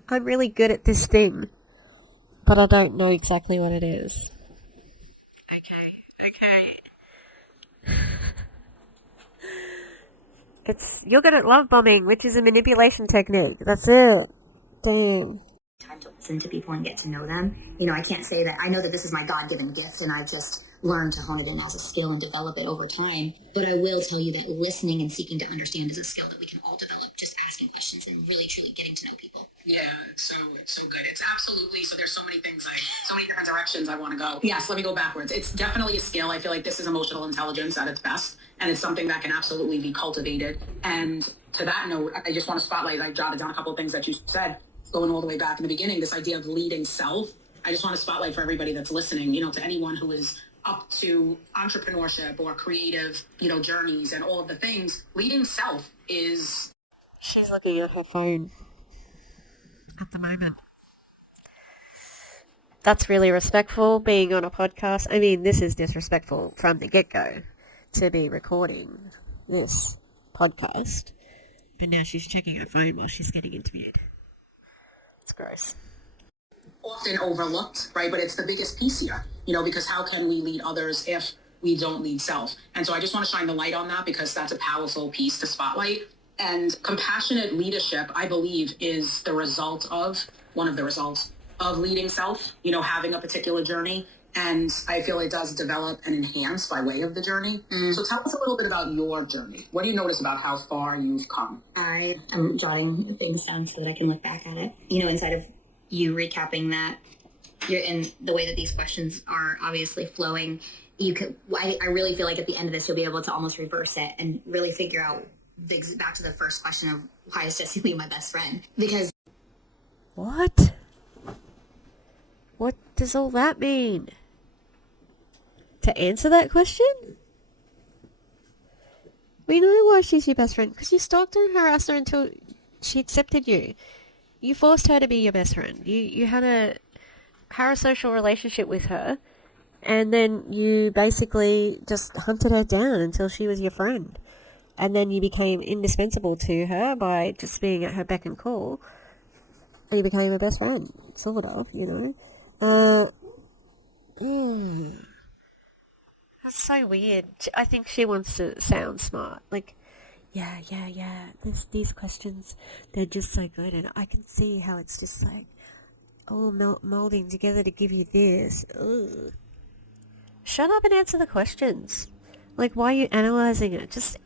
I'm really good at this thing, but I don't know exactly what it is. Okay. You're good at love bombing, which is a manipulation technique. That's it. Damn. Time to listen to people and get to know them. You know, I can't say that I know that this is my God-given gift, and I've just learned to hone it in as a skill and develop it over time. But I will tell you that listening and seeking to understand is a skill that we can all develop, just asking questions and really truly getting to know people. Yeah, it's so good. It's absolutely, so there's so many things, so many different directions I want to go. Yes, let me go backwards. It's definitely a skill. I feel like this is emotional intelligence at its best, and it's something that can absolutely be cultivated. And to that note, I just want to spotlight, I jotted down a couple of things that you said, going all the way back in the beginning, this idea of leading self. I just want to spotlight for everybody that's listening, you know, to anyone who is up to entrepreneurship or creative, you know, journeys and all of the things, leading self is... She's looking at her phone at the moment. That's really respectful, being on a podcast. I mean, this is disrespectful from the get-go to be recording this podcast. But now she's checking her phone while she's getting interviewed. It's gross. Often overlooked, right? But it's the biggest piece here, you know, because how can we lead others if we don't lead self? And so I just want to shine the light on that because that's a powerful piece to spotlight. And compassionate leadership, I believe, is one of the results of leading self, you know, having a particular journey. And I feel it does develop and enhance by way of the journey. So tell us a little bit about your journey. What do you notice about how far you've come? I'm jotting things down so that I can look back at it. You know, inside of you recapping that, and the way that these questions are obviously flowing, I really feel like at the end of this, you'll be able to almost reverse it and really figure out back to the first question of why is Jessie Lee my best friend? Because... What? What does all that mean? To answer that question? We know why she's your best friend. Because you stalked her and harassed her until she accepted you. You forced her to be your best friend. You had a parasocial relationship with her. And then you basically just hunted her down until she was your friend. and then you became indispensable to her by just being at her beck and call, and you became her best friend, sort of, That's so weird. I think she wants to sound smart. Like, yeah. These questions, they're just so good, and I can see how it's just like all molding together to give you this. Ugh. Shut up and answer the questions. Like, why are you analysing it? Just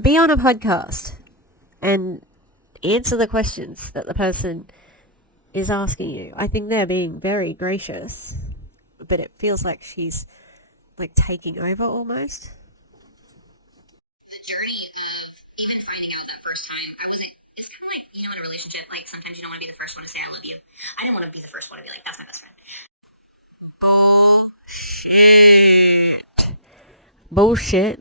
be on a podcast and answer the questions that the person is asking you. I think they're being very gracious, but it feels like she's like taking over almost. The journey of even finding out that first time, it's kind of like, in a relationship, like sometimes you don't want to be the first one to say I love you. I didn't want to be the first one to be like, that's my best friend. Bullshit.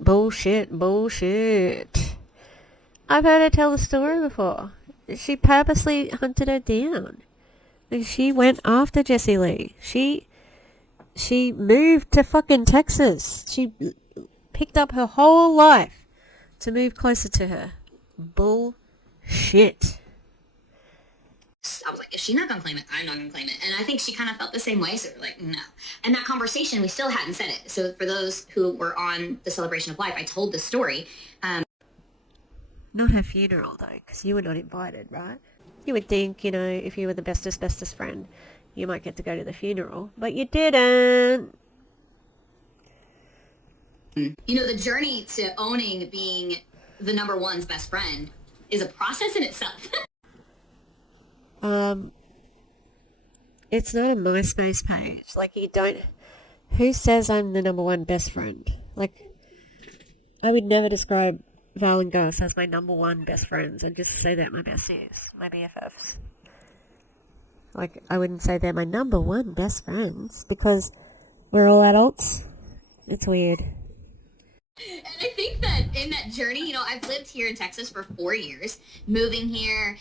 I've heard her tell the story before. She purposely hunted her down. She went after Jessie Lee. She moved to fucking Texas. She picked up her whole life to move closer to her. Bullshit. I was like, if she's not gonna claim it, I'm not gonna claim it. And I think she kind of felt the same way, so we're like, no. And that conversation, we still hadn't said it. So for those who were on the celebration of life, I told this story. Not her funeral, though, because you were not invited, right? You would think, if you were the bestest friend, you might get to go to the funeral, but you didn't. The journey to owning being the number one's best friend is a process in itself. It's not a MySpace page. Like, who says I'm the number one best friend? Like, I would never describe Val and Gus as my number one best friends and just say that my besties, my BFFs. Like, I wouldn't say they're my number one best friends because we're all adults. It's weird. And I think that in that journey, I've lived here in Texas for 4 years. Moving here,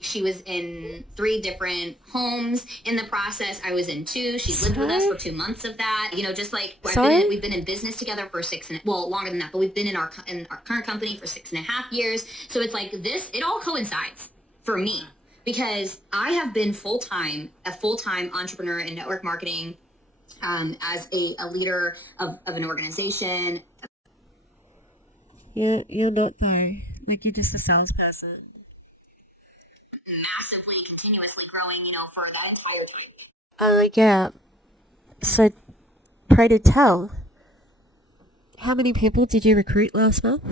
she was in 3 different homes. In the process, I was in 2. She lived with us for 2 months of that. Just like we've been in business together for longer than that, but we've been in our current company for 6.5 years. So it's like this, it all coincides for me because I have been a full-time entrepreneur in network marketing. As a leader of an organization. You're not though. Like, you're just a salesperson. Massively, continuously growing, for that entire time. Yeah. So, pray to tell, how many people did you recruit last month?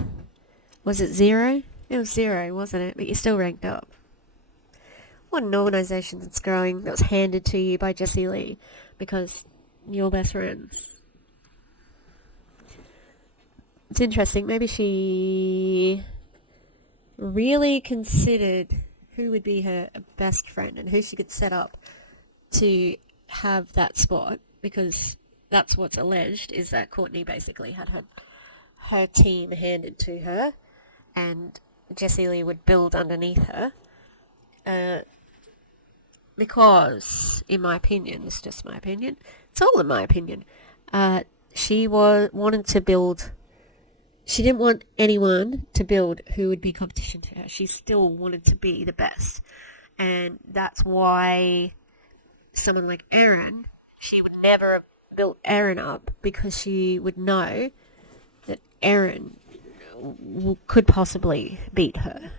Was it 0? It was 0, wasn't it? But you still ranked up. What an organisation that's growing, that was handed to you by Jessie Lee because you're best friends. It's interesting. Maybe she really considered who would be her best friend and who she could set up to have that spot, because that's what's alleged, is that Courtney basically had her team handed to her and Jessie Lee would build underneath her. Because, in my opinion, it's just my opinion, it's all in my opinion, she wanted to build, she didn't want anyone to build who would be competition to her. She still wanted to be the best. And that's why someone like Erin, she would never have built Erin up, because she would know that Erin could possibly beat her,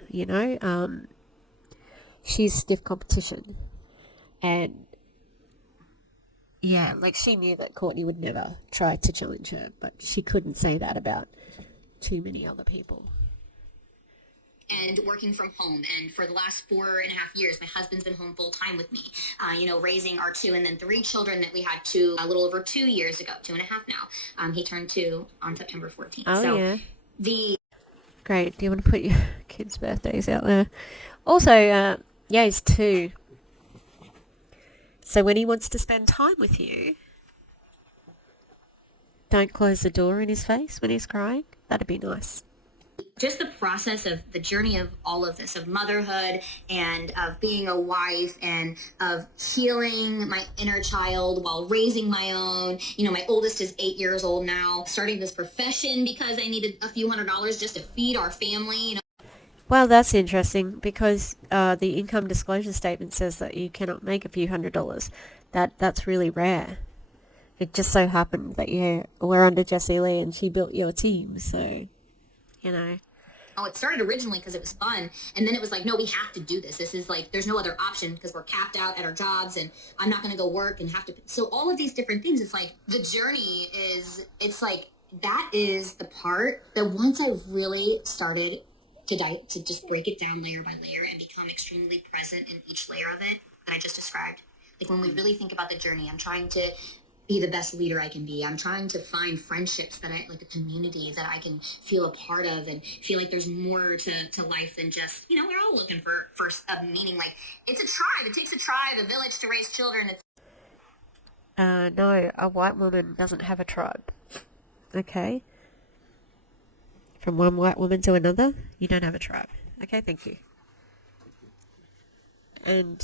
she's stiff competition. And yeah, like, she knew that Courtney would never try to challenge her, but she couldn't say that about too many other people. And working from home, and for the last 4.5 years, my husband's been home full time with me, raising our 2 and then 3 children that we had a little over 2 years ago, 2.5 now. He turned 2 on September 14th. Oh, so yeah. Great. Do you want to put your kids' birthdays out there? Also, he's 2. So when he wants to spend time with you, don't close the door in his face when he's crying. That'd be nice. just the process of the journey of all of this, of motherhood and of being a wife and of healing my inner child while raising my own. You know, my oldest is 8 years old now, starting this profession because I needed a few $100s just to feed our family, you know. Well, that's interesting because the income disclosure statement says that you cannot make a few $100s. That's really rare. It just so happened that we're under Jessie Lee and she built your team, so, you know. Oh, it started originally because it was fun, and then it was like, no, we have to do this. This is like, there's no other option because we're capped out at our jobs, and I'm not going to go work and have to. So all of these different things, it's like the journey is, it's like that is the part that once I really started to just break it down layer by layer and become extremely present in each layer of it that I just described. Like when we really think about the journey, I'm trying to be the best leader I can be. I'm trying to find friendships that I like, a community that I can feel a part of and feel like there's more to life than just, you know, we're all looking for a meaning. Like it's a tribe. It takes a tribe, a village to raise children. No, a white woman doesn't have a tribe. Okay? From one white woman to another, you don't have a tribe. Okay, thank you. And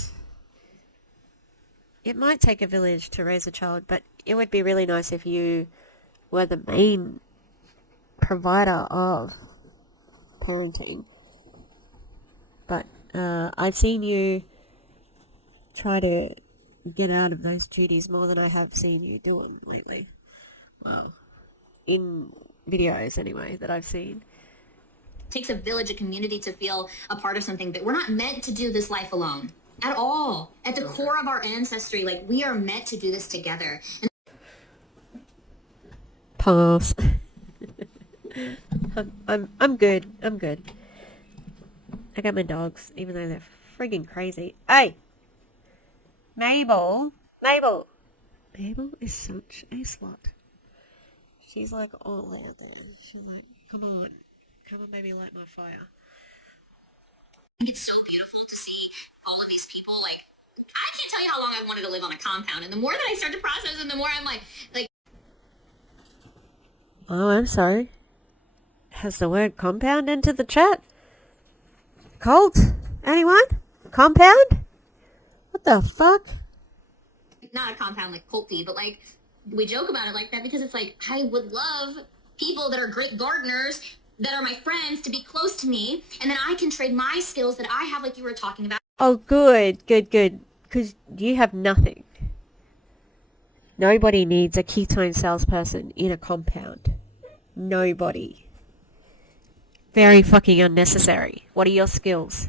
it might take a village to raise a child, but it would be really nice if you were the main provider of parenting. But I've seen you try to get out of those duties more than I have seen you doing lately. Well, in videos anyway that I've seen. It takes a village, a community to feel a part of something, but we're not meant to do this life alone. At all. At the core of our ancestry, like we are meant to do this together. Pass. I'm good. I'm good. I got my dogs, even though they're friggin' crazy. Hey! Mabel! Mabel is such a slut. She's like all out there. She's like, come on, baby, light my fire. It's so beautiful to see all of these people. Like, I can't tell you how long I've wanted to live on a compound. And the more that I start to process and the more I'm like. Oh, I'm sorry. Has the word compound entered the chat? Cult? Anyone? Compound? What the fuck? Not a compound like culty, but like, we joke about it like that because it's like, I would love people that are great gardeners that are my friends to be close to me, and then I can trade my skills that I have, like you were talking about. Oh, good. Because you have nothing. Nobody needs a ketone salesperson in a compound. Nobody. Very fucking unnecessary. What are your skills?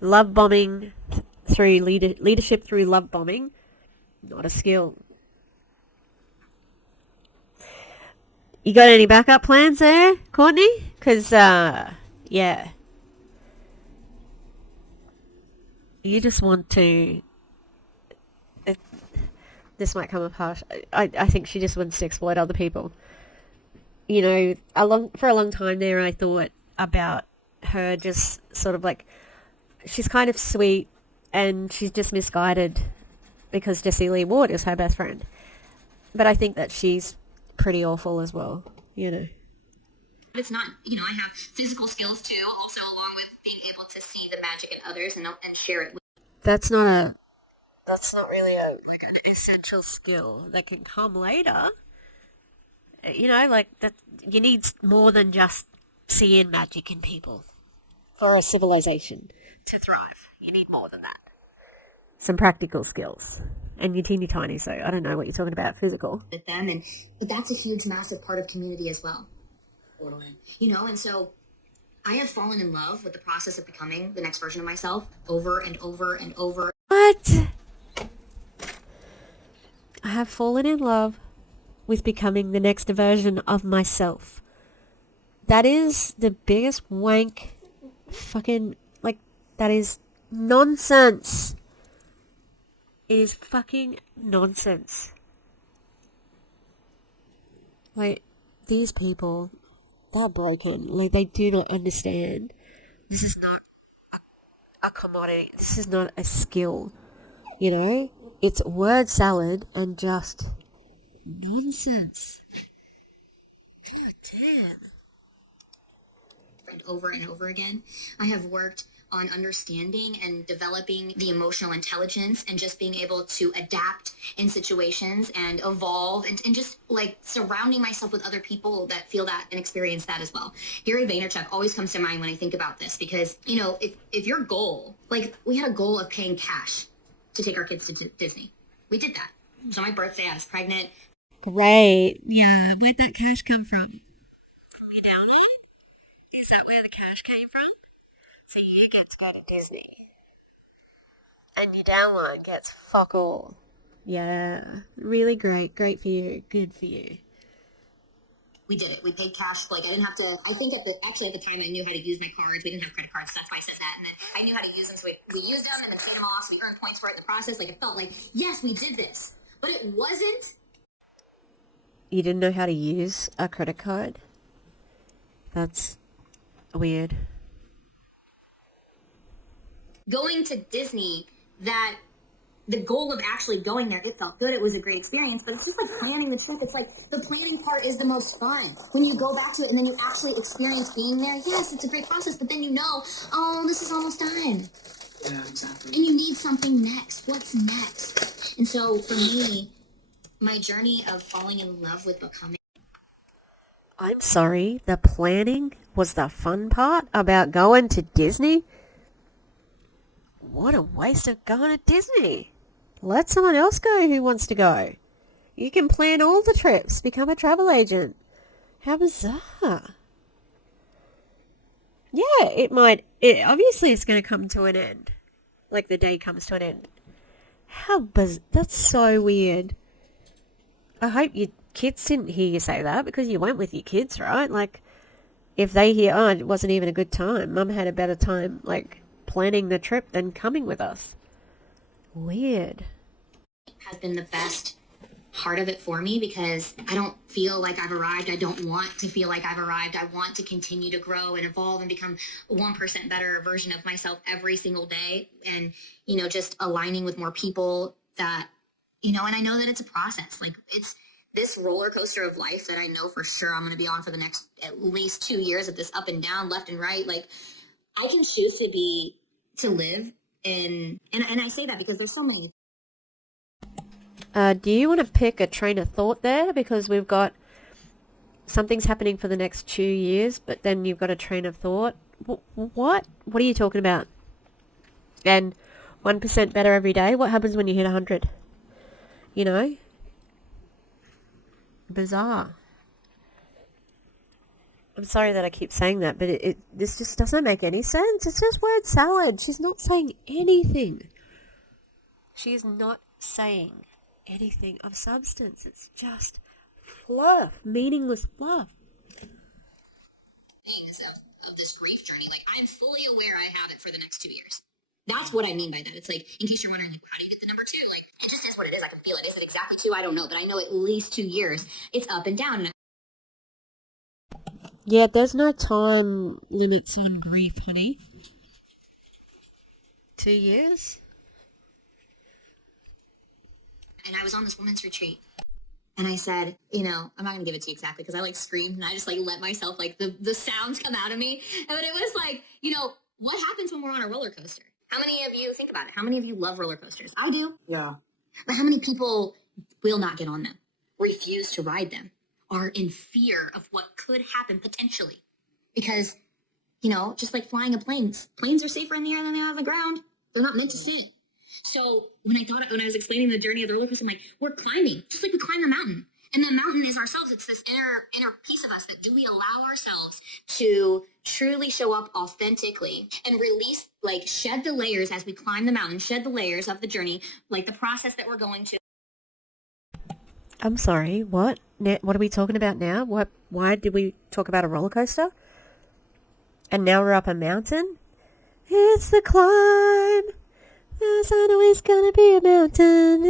Love bombing through leadership through love bombing. Not a skill. You got any backup plans there, Courtney? Because, yeah. You just want to... This might come up harsh. I think she just wants to exploit other people. You know, for a long time there, I thought about her just sort of like... She's kind of sweet, and she's just misguided because Jessie Lee Ward is her best friend. But I think that she's pretty awful as well, you know. It's not, you know, I have physical skills too, also along with being able to see the magic in others and share it with. That's not really an essential skill that can come later. You know, like that you need more than just seeing magic in people for a civilization to thrive. You need more than that. Some practical skills. And you're teeny tiny, so I don't know what you're talking about physical. With them, but that's a huge, massive part of community as well. Totally. You know, and so I have fallen in love with the process of becoming the next version of myself over and over and over. What? I have fallen in love with becoming the next version of myself. That is the biggest wank fucking, like, that is nonsense. It is fucking nonsense. Like, these people, they're broken. Like, they do not understand. This is not a commodity. This is not a skill. You know? It's word salad and just nonsense. God damn. over and over again. I have worked on understanding and developing the emotional intelligence and just being able to adapt in situations and evolve and just like surrounding myself with other people that feel that and experience that as well. Gary Vaynerchuk always comes to mind when I think about this because, you know, if your goal, like we had a goal of paying cash to take our kids to Disney. We did that. So my birthday, I was pregnant. Great. Yeah, where'd that cash come from? From your download? Is that where the cash came from? So you get to go to Disney. And your download gets fuck all. Yeah, really great. Great for you. Good for you. We did it. We paid cash. Like I didn't have to, I think at the time I knew how to use my cards. We didn't have credit cards. So that's why I said that. And then I knew how to use them. So we used them and then paid them off. So we earned points for it in the process. Like it felt like, yes, we did this. But it wasn't. You didn't know how to use a credit card? That's weird. Going to Disney, that the goal of actually going there, it felt good. It was a great experience, but it's just like planning the trip. It's like the planning part is the most fun. When you go back to it and then you actually experience being there, yes, it's a great process, but then you know, oh, this is almost done. Yeah, exactly. And you need something next. What's next? And so for me, my journey of falling in love with becoming. I'm sorry, the planning was the fun part about going to Disney? What a waste of going to Disney. Let someone else go who wants to go. You can plan all the trips, become a travel agent. How bizarre. Yeah, obviously it's going to come to an end. Like the day comes to an end. That's so weird. I hope your kids didn't hear you say that because you went with your kids, right? Like, if they hear, oh, it wasn't even a good time. Mum had a better time, like, planning the trip than coming with us. Weird. Has been the best part of it for me because I don't feel like I've arrived. I don't want to feel like I've arrived. I want to continue to grow and evolve and become a 1% better version of myself every single day. And, you know, just aligning with more people that, you know, and I know that it's a process. Like it's this roller coaster of life that I know for sure I'm going to be on for the next at least 2 years of this up and down, left and right. Like I can choose to live in, and I say that because there's so many. Do you want to pick a train of thought there? Because we've got something's happening for the next 2 years, but then you've got a train of thought. What? What are you talking about? And 1% better every day? What happens when you hit 100? You know? Bizarre. I'm sorry that I keep saying that, but this just doesn't make any sense. It's just word salad. She's not saying anything. She is not saying anything of substance. It's just fluff, meaningless fluff. Of this grief journey, like I'm fully aware I have it for the next 2 years. That's what I mean by that. It's like, in case you're wondering, like, how do you get the number 2? Like, it just is what it is. I can feel it. Is it exactly 2? I don't know, but I know at least 2 years. It's up and down. Yeah, there's no time limits on grief, honey. 2 years? And I was on this women's retreat. And I said, you know, I'm not going to give it to you exactly because I like screamed and I just like let myself, like the sounds come out of me. But it was like, you know, what happens when we're on a roller coaster? How many of you think about it? How many of you love roller coasters? I do. Yeah. But how many people will not get on them, refuse to ride them, are in fear of what could happen potentially? Because, you know, just like flying a plane, planes are safer in the air than they are on the ground. They're not meant to sit. So when I was explaining the journey of the roller coaster, I'm like, we're climbing, just like we climb the mountain. And the mountain is ourselves. It's this inner piece of us that do we allow ourselves to truly show up authentically and release, like shed the layers as we climb the mountain, shed the layers of the journey, like the process that we're going to. I'm sorry, what? What are we talking about now? Why did we talk about a roller coaster? And now we're up a mountain? It's the climb. There's always gonna be a mountain.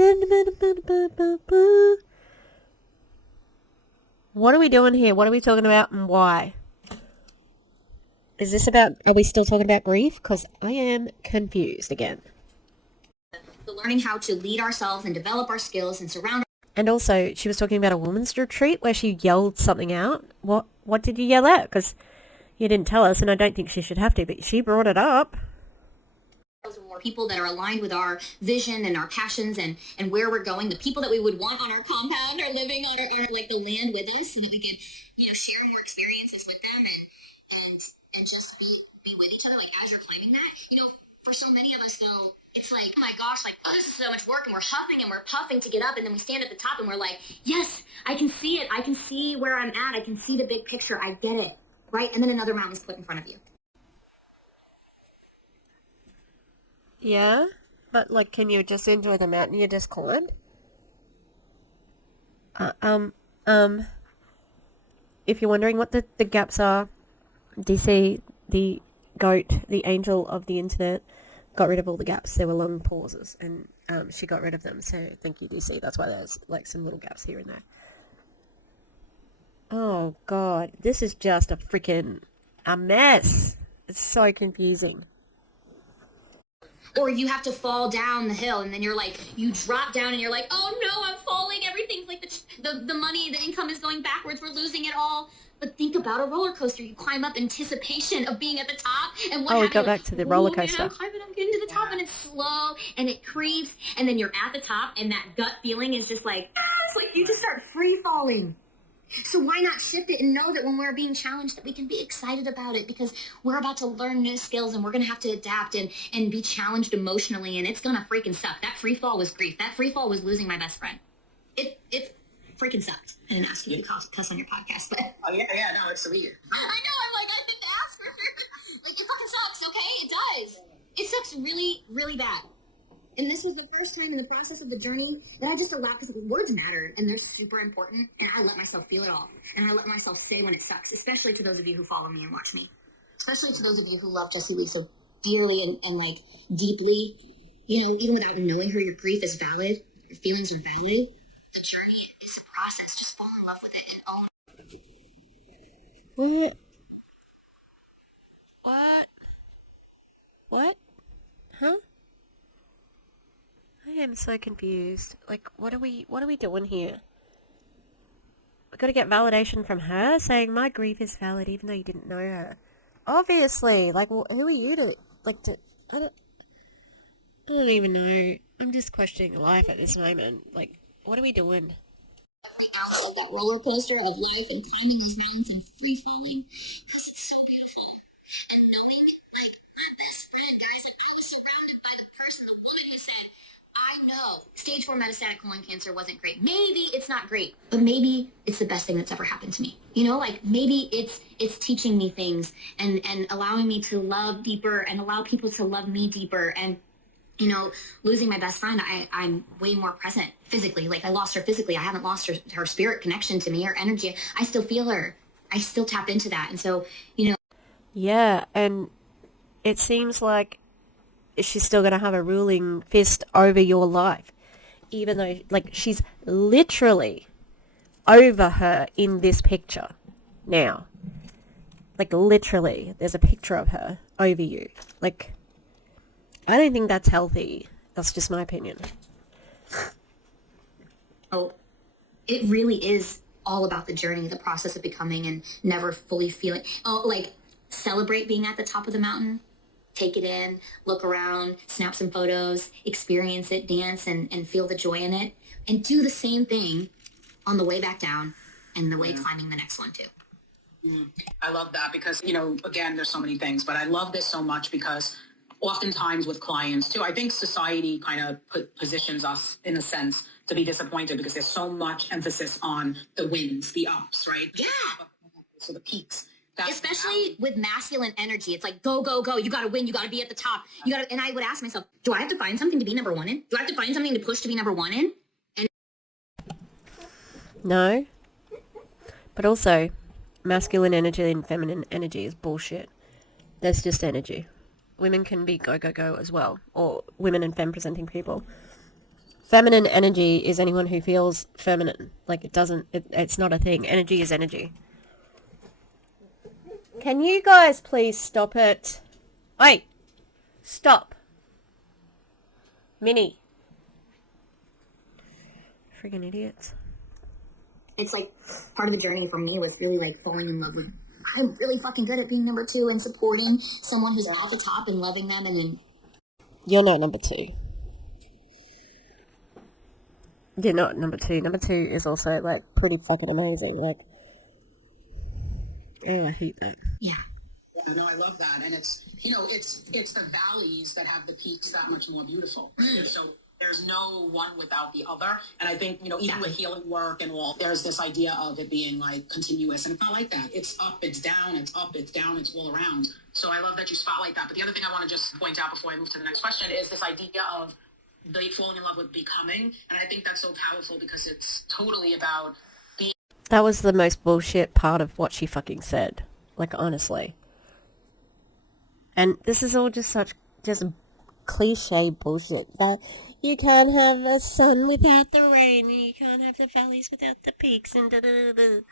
What are we doing here? What are we talking about and why? Is this about, are we still talking about grief? Because I am confused again. Learning how to lead ourselves and develop our skills and surround. And also, she was talking about a women's retreat where she yelled something out. What did you yell at? Because You didn't tell us, and I don't think she should have to, but she brought it up. More people that are aligned with our vision and our passions and where we're going, the people that we would want on our compound are living on our like the land with us, so that we can, you know, share more experiences with them and just be with each other. Like as you're climbing that, you know, for so many of us though, it's like, oh my gosh, like, oh, this is so much work, and we're huffing and we're puffing to get up, and then we stand at the top and we're like, yes, I can see it, I can see where I'm at, I can see the big picture, I get it, right? And then another mountain's put in front of you. Yeah, but like, can you just enjoy the mountain you just climbed? If you're wondering what the gaps are, DC, the goat, the angel of the internet, got rid of all the gaps. There were long pauses, and she got rid of them. So thank you, DC. That's why there's like some little gaps here and there. Oh God, this is just a mess. It's so confusing. Or you have to fall down the hill, and then you're like, you drop down and you're like, oh no, I'm falling. Everything's like the money, the income is going backwards. We're losing it all. But think about a roller coaster. You climb up anticipation of being at the top. And what we got back to the roller coaster. Man, I'm getting to the top, and it's slow and it creeps. And then you're at the top, and that gut feeling is just like, it's like you just start free falling. So why not shift it and know that when we're being challenged that we can be excited about it, because we're about to learn new skills and we're going to have to adapt and be challenged emotionally, and it's going to freaking suck. That free fall was grief. That free fall was losing my best friend. It freaking sucked. I didn't ask you to cuss on your podcast, but... Oh, yeah, no, it's weird. I know, I'm like, I didn't ask for like, it fucking sucks, okay? It does. It sucks really, really bad. And this was the first time in the process of the journey that I just allowed, because words matter, and they're super important, and I let myself feel it all. And I let myself say when it sucks, especially to those of you who follow me and watch me. Especially to those of you who love Jessie Lee so dearly and like deeply, you know, even without knowing her, your grief is valid, your feelings are valid. The journey is a process. Just fall in love with it and own it. What? Huh? I am so confused. Like, what are we doing here? We got to get validation from her saying my grief is valid even though you didn't know her. Obviously, like, well, who are you to, like, I don't even know. I'm just questioning life at this moment. Like, what are we doing? Ounce of that roller coaster of life and climbing those mountains and free falling. This is so beautiful. And knowing, like, my best friend, guys, I was surrounded by the person, the woman who said, I know stage 4 metastatic colon cancer wasn't great. Maybe it's not great, but maybe it's the best thing that's ever happened to me. You know, like, maybe it's teaching me things and allowing me to love deeper and allow people to love me deeper. And you know, losing my best friend, I'm way more present physically. Like, I lost her physically. I haven't lost her spirit connection to me, her energy. I still feel her. I still tap into that. And so, you know. Yeah, and it seems like she's still going to have a ruling fist over your life. Even though, like, she's literally over her in this picture now. Like, literally, there's a picture of her over you. Like, I don't think that's healthy. That's just my opinion. Oh, it really is all about the journey, the process of becoming and never fully feeling. Oh, like, celebrate being at the top of the mountain. Take it in, look around, snap some photos, experience it, dance, and feel the joy in it. And do the same thing on the way back down and the way climbing the next one, too. I love that because, you know, again, there's so many things, but I love this so much because oftentimes with clients too, I think society kind of positions us in a sense to be disappointed because there's so much emphasis on the wins, the ups, right? Yeah. So the peaks. Especially with masculine energy. It's like, go, go, go. You got to win. You got to be at the top. You got to, and I would ask myself, do I have to find something to be number one in? Do I have to find something to push to be number one in? And No. But also, masculine energy and feminine energy is bullshit. That's just energy. Women can be go, go, go as well. Or women and femme presenting people. Feminine energy is anyone who feels feminine. Like, it's not a thing. Energy is energy. Can you guys please stop it? Wait. Stop. Minnie. Friggin' idiots. it's like part of the journey for me was really like falling in love with I'm really fucking good at being number two and supporting someone who's at the top and loving them, and then You're not number two. You're not number two. Number two is also, like, pretty fucking amazing. Like, oh, I hate that. yeah. Yeah, no, I love that. And it's, it's the valleys that have the peaks that much more beautiful. So there's no one without the other. And I think, even with healing work and all, there's this idea of it being like continuous. And it's not like that. It's up, it's down, it's up, it's down, it's all around. So I love that you spotlight that. But the other thing I want to just point out before I move to the next question is this idea of falling in love with becoming. And I think that's so powerful because it's totally about being. That was the most bullshit part of what she fucking said. Like, honestly. And this is all just cliche bullshit. That you can't have the sun without the rain, and you can't have the valleys without the peaks, and da-da-da-da.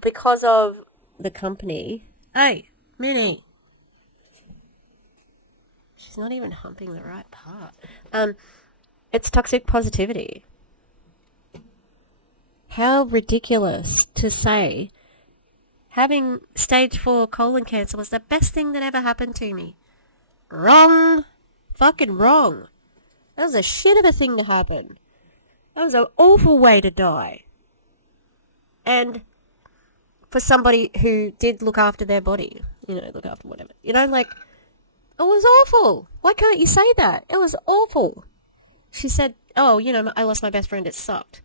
Because of the company. Hey, Minnie. She's not even humping the right part. It's toxic positivity. How ridiculous to say having stage 4 colon cancer was the best thing that ever happened to me. Wrong. Fucking wrong. That was a shit of a thing to happen. That was an awful way to die. And for somebody who did look after their body, look after whatever, like, it was awful. Why can't you say that? It was awful. She said, oh, I lost my best friend, it sucked.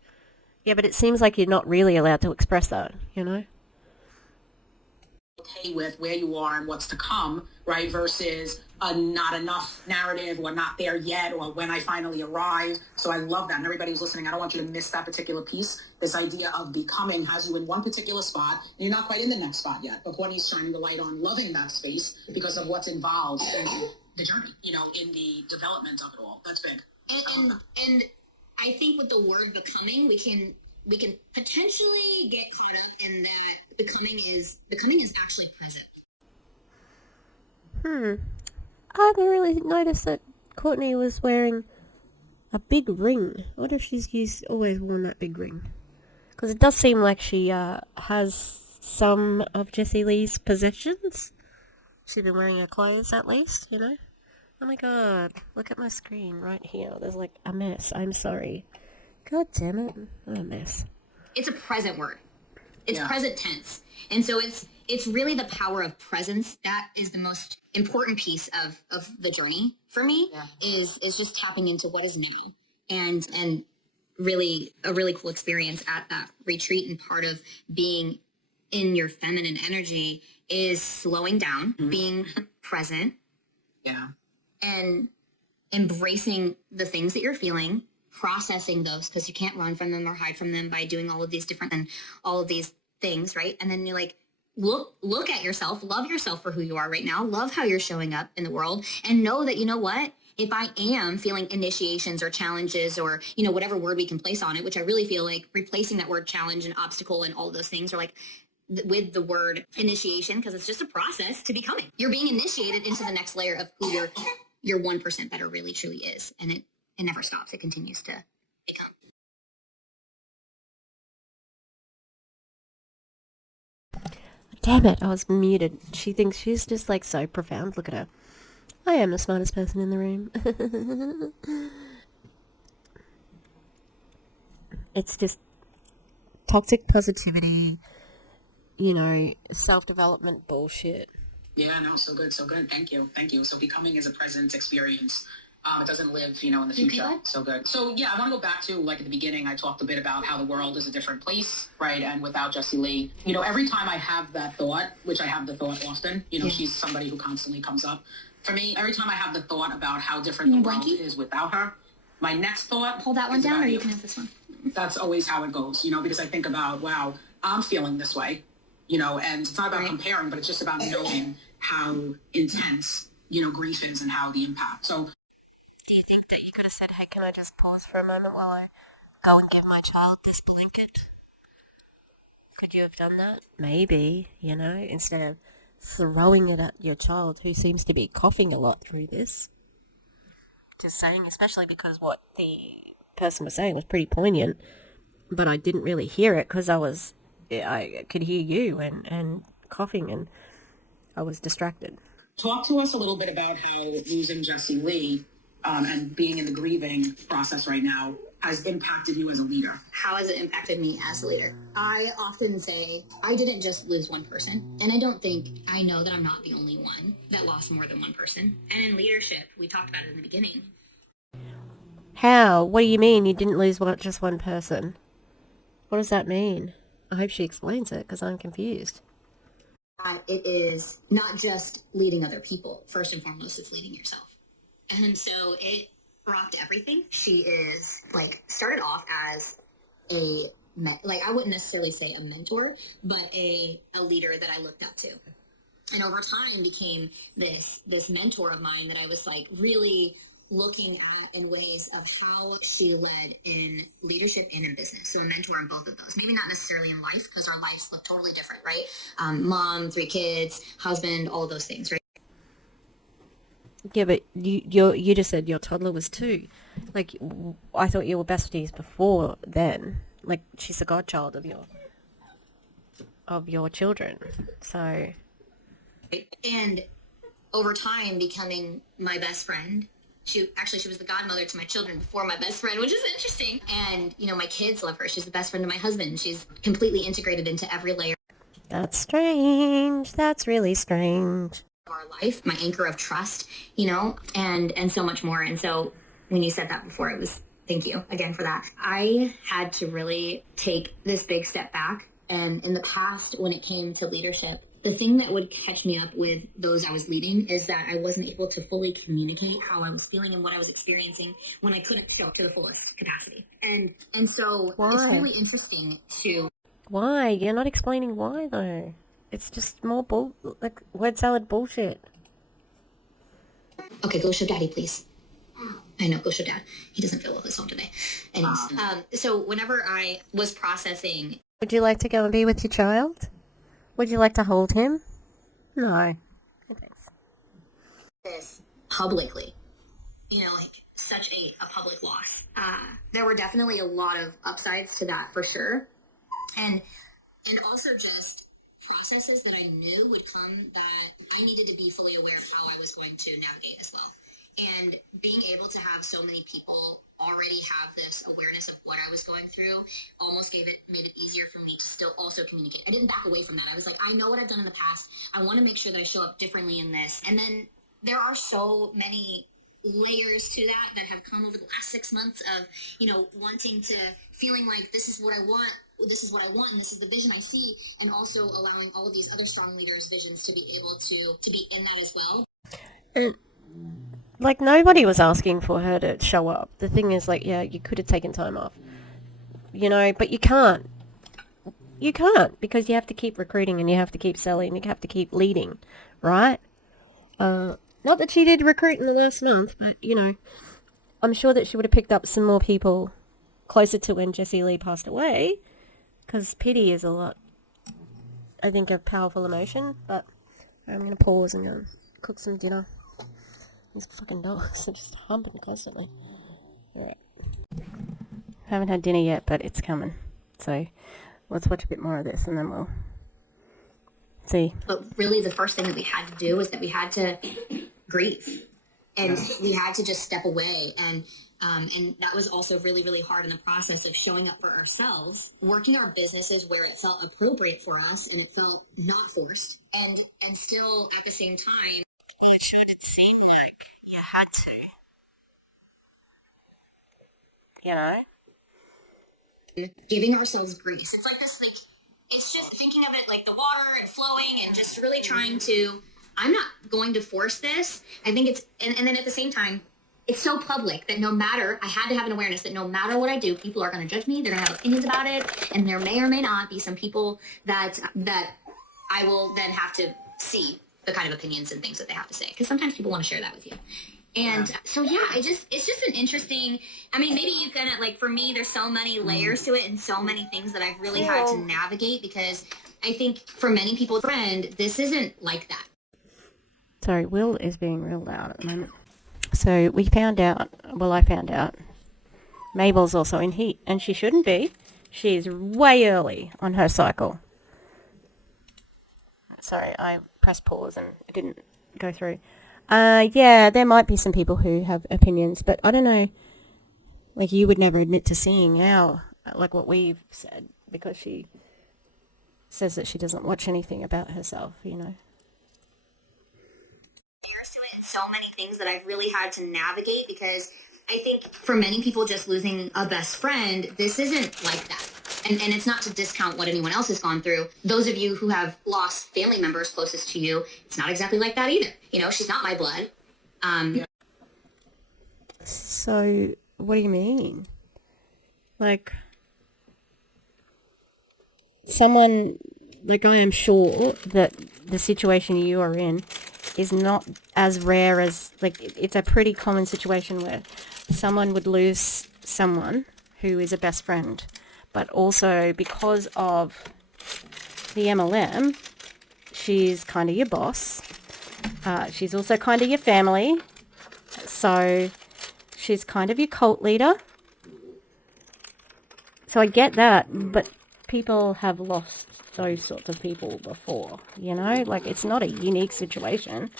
Yeah, but it seems like you're not really allowed to express that, Okay with where you are and what's to come, right? Versus a not enough narrative or not there yet or when I finally arrive. So I love that. And everybody who's listening, I don't want you to miss that particular piece. This idea of becoming has you in one particular spot and you're not quite in the next spot yet. But Courtney's shining the light on loving that space because of what's involved in the journey, in the development of it all. That's big. And I think with the word becoming, we can potentially get caught up in that becoming is actually present. I didn't really notice that Courtney was wearing a big ring. I wonder if she's always worn that big ring. Because it does seem like she has some of Jessie Lee's possessions. She's been wearing her clothes at least, Oh my god, look at my screen right here. There's like a mess. I'm sorry. God damn it. I'm a mess. It's a present word. It's present tense. And so it's really the power of presence that is the most important piece of the journey for me is just tapping into what is now and really a really cool experience at that retreat. And part of being in your feminine energy is slowing down, being present and embracing the things that you're feeling, processing those because you can't run from them or hide from them by doing all of these different and all of these things, right? And then you like look at yourself, love yourself for who you are right now, love how you're showing up in the world, and know that, what, if I am feeling initiations or challenges or, whatever word we can place on it, which I really feel like replacing that word challenge and obstacle and all of those things are like with the word initiation, because it's just a process to becoming. You're being initiated into the next layer of who your 1% better really truly is. And it never stops. It continues to become. Damn it, I was muted. She thinks she's just like so profound. Look at her. I am the smartest person in the room. It's just toxic positivity, self-development bullshit. Yeah, no, so good, so good. Thank you. So becoming is a present experience. It doesn't live, in the future. Okay. So good. So yeah, I want to go back to like at the beginning, I talked a bit about how the world is a different place, right? And without Jessie Lee, every time I have that thought, which I have the thought often, she's somebody who constantly comes up. For me, every time I have the thought about how different the world is without her, my next thought. Hold that one down, or you can have this one. That's always how it goes, because I think about, wow, I'm feeling this way, and it's not about comparing, but it's just about knowing how intense, grief is and how the impact. So. Do you think that you could have said, hey, can I just pause for a moment while I go and give my child this blanket? Could you have done that? Maybe, instead of throwing it at your child who seems to be coughing a lot through this. Just saying, especially because what the person was saying was pretty poignant, but I didn't really hear it because I was I could hear you and coughing, and I was distracted. Talk to us a little bit about how losing Jesse Lee and being in the grieving process right now has impacted you as a leader. How has it impacted me as a leader? I often say I didn't just lose one person, and I know that I'm not the only one that lost more than one person. And in leadership, we talked about it in the beginning. How? What do you mean you didn't lose just one person? What does that mean? I hope she explains it, because I'm confused. It is not just leading other people. First and foremost, it's leading yourself. And so it rocked everything. She is started off as I wouldn't necessarily say a mentor, but a leader that I looked up to. And over time became this mentor of mine that I was really looking at in ways of how she led in leadership and in business. So a mentor in both of those. Maybe not necessarily in life, because our lives look totally different, right? Mom, 3 kids, husband, all of those things, right? Yeah, but you just said your toddler was 2. I thought you were besties before then. She's a godchild of your children. So. And over time becoming my best friend. She was the godmother to my children before my best friend, which is interesting. And, my kids love her. She's the best friend of my husband. She's completely integrated into every layer. That's strange. That's really strange. Of our life, my anchor of trust, and so much more. And so when you said that before, it was, thank you again for that. I had to really take this big step back. And in the past, when it came to leadership, the thing that would catch me up with those I was leading is that I wasn't able to fully communicate how I was feeling and what I was experiencing when I couldn't show up to the fullest capacity. And so Why? It's really interesting to... Why? You're not explaining why, though. It's just more word salad bullshit. Okay, go show daddy, please. I know, go show dad. He doesn't feel well this home today. Anyways, so whenever I was processing... Would you like to go and be with your child? Would you like to hold him? No. Thanks. This publicly, such a public loss. There were definitely a lot of upsides to that for sure. And also just processes that I knew would come that I needed to be fully aware of how I was going to navigate as well. And being able to have so many people already have this awareness of what I was going through almost made it easier for me to still also communicate. I didn't back away from that. I was like, I know what I've done in the past. I want to make sure that I show up differently in this. And then there are so many layers to that have come over the last 6 months of, wanting to, feeling like this is what I want, and this is the vision I see, and also allowing all of these other strong leaders' visions to be able to be in that as well. Nobody was asking for her to show up. The thing is, yeah, you could have taken time off. But you can't. You can't, because you have to keep recruiting, and you have to keep selling, and you have to keep leading, right? Not that she did recruit in the last month, but, I'm sure that she would have picked up some more people closer to when Jesse Lee passed away, because pity is a powerful emotion. But I'm going to pause and go cook some dinner. These fucking dogs are just humping constantly. Alright. Haven't had dinner yet, but it's coming. So, let's watch a bit more of this and then we'll see. But really the first thing that we had to do was that we had to grieve. And we had to just step away. And that was also really, really hard in the process of showing up for ourselves, working our businesses where it felt appropriate for us and it felt not forced. And still at the same time, you shouldn't seem like you had to. Giving ourselves grace. It's like this, it's just thinking of it like the water and flowing and just really trying to, I'm not going to force this. I think it's, and then at the same time, it's so public that I had to have an awareness that no matter what I do, people are going to judge me. They're going to have opinions about it. And there may or may not be some people that I will then have to see the kind of opinions and things that they have to say. Because sometimes people want to share that with you. And so, yeah, it's just an interesting, maybe you can, for me, there's so many layers to it and so many things that I've really had to navigate, because I think for many people, this isn't like that. Sorry, Will is being real loud at the moment. So I found out, Mabel's also in heat, and she shouldn't be. She is way early on her cycle. Sorry, I pressed pause and it didn't go through. Yeah, there might be some people who have opinions, but I don't know. Like, you would never admit to seeing like what we've said, because she says that she doesn't watch anything about herself, you know. Layers to it, and so many things that I've really had to navigate, because I think for many people, just losing a best friend, this isn't like that. And it's not to discount what anyone else has gone through. Those of you who have lost family members closest to you, it's not exactly like that either. You know, she's not my blood. So, what do you mean? Like, someone, like, I am sure that the situation you are in is not as rare as, like, it's a pretty common situation where someone would lose someone who is a best friend, but also because of the MLM, she's kind of your boss. She's also kind of your family. So she's kind of your cult leader. So I get that, but people have lost those sorts of people before, you know? Like, it's not a unique situation.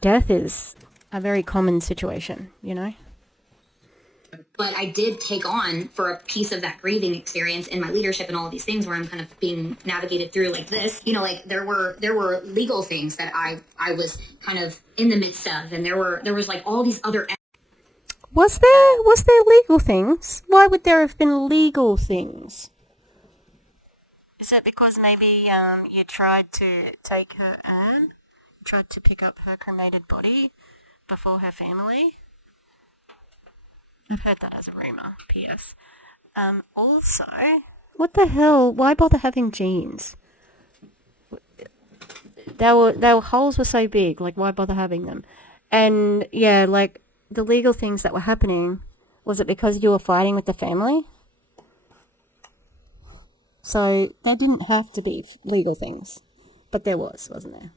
Death is a very common situation, you know? But I did take on for a piece of that grieving experience in my leadership and all of these things where I'm kind of being navigated through like this. You know, like there were legal things that I was kind of in the midst of, and there was like all these other. Was there legal things? Why would there have been legal things? Is it because maybe you tried to take her urn? Tried to pick up her cremated body before her family? I've heard that as a rumour, P.S. Also, what the hell? Why bother having genes? Their holes were so big, like, why bother having them? And, yeah, like, the legal things that were happening, was it because you were fighting with the family? So, there didn't have to be legal things. But there was, wasn't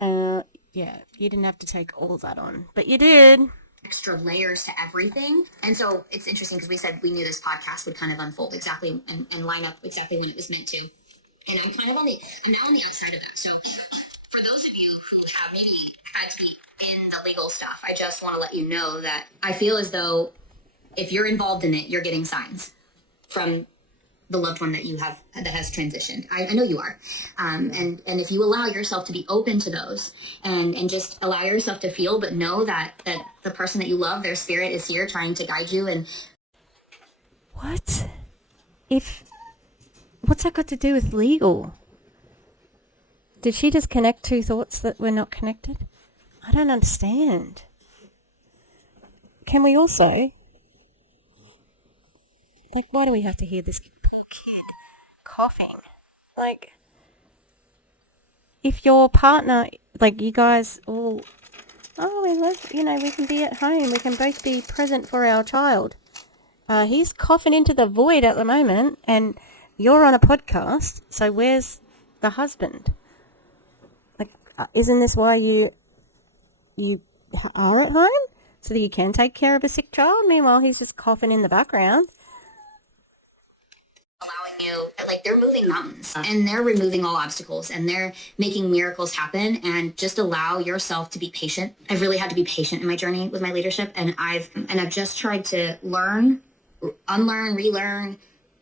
there? Yeah, you didn't have to take all that on. But you did. Extra layers to everything. And so it's interesting because we said we knew this podcast would kind of unfold exactly and line up exactly when it was meant to. And I'm kind of I'm now on the outside of that. So for those of you who have maybe had to be in the legal stuff, I just want to let you know that I feel as though if you're involved in it, you're getting signs from the loved one that you have that has transitioned. I know you are. And if you allow yourself to be open to those and just allow yourself to feel, but know that the person that you love, their spirit is here trying to guide you. And what? What's that got to do with legal? Did she just connect two thoughts that were not connected? I don't understand. Can we also, like, why do we have to hear this poor kid coughing? Like, if your partner, like, you guys all, we can be at home, we can both be present for our child. He's coughing into the void at the moment, and you're on a podcast, so where's the husband? Like, isn't this why you are at home? So that you can take care of a sick child? Meanwhile, he's just coughing in the background. allowing you, like, they're moving mountains and they're removing all obstacles and they're making miracles happen. And just allow yourself to be patient. I've really had to be patient in my journey with my leadership, and I've just tried to learn, unlearn, relearn.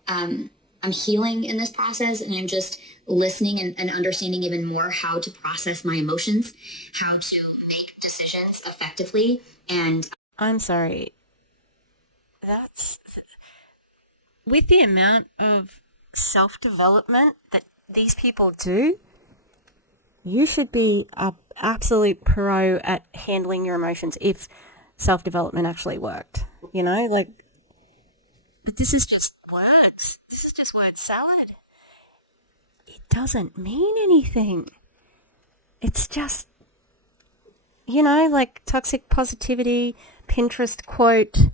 I'm healing in this process, and I'm just listening and understanding even more how to process my emotions, how to make decisions effectively. And I'm sorry. That's with the amount of self-development that these people do, you should be an absolute pro at handling your emotions if self-development actually worked. You know, like, but this is just words. This is just word salad. It doesn't mean anything. It's just, you know, like toxic positivity, Pinterest quote,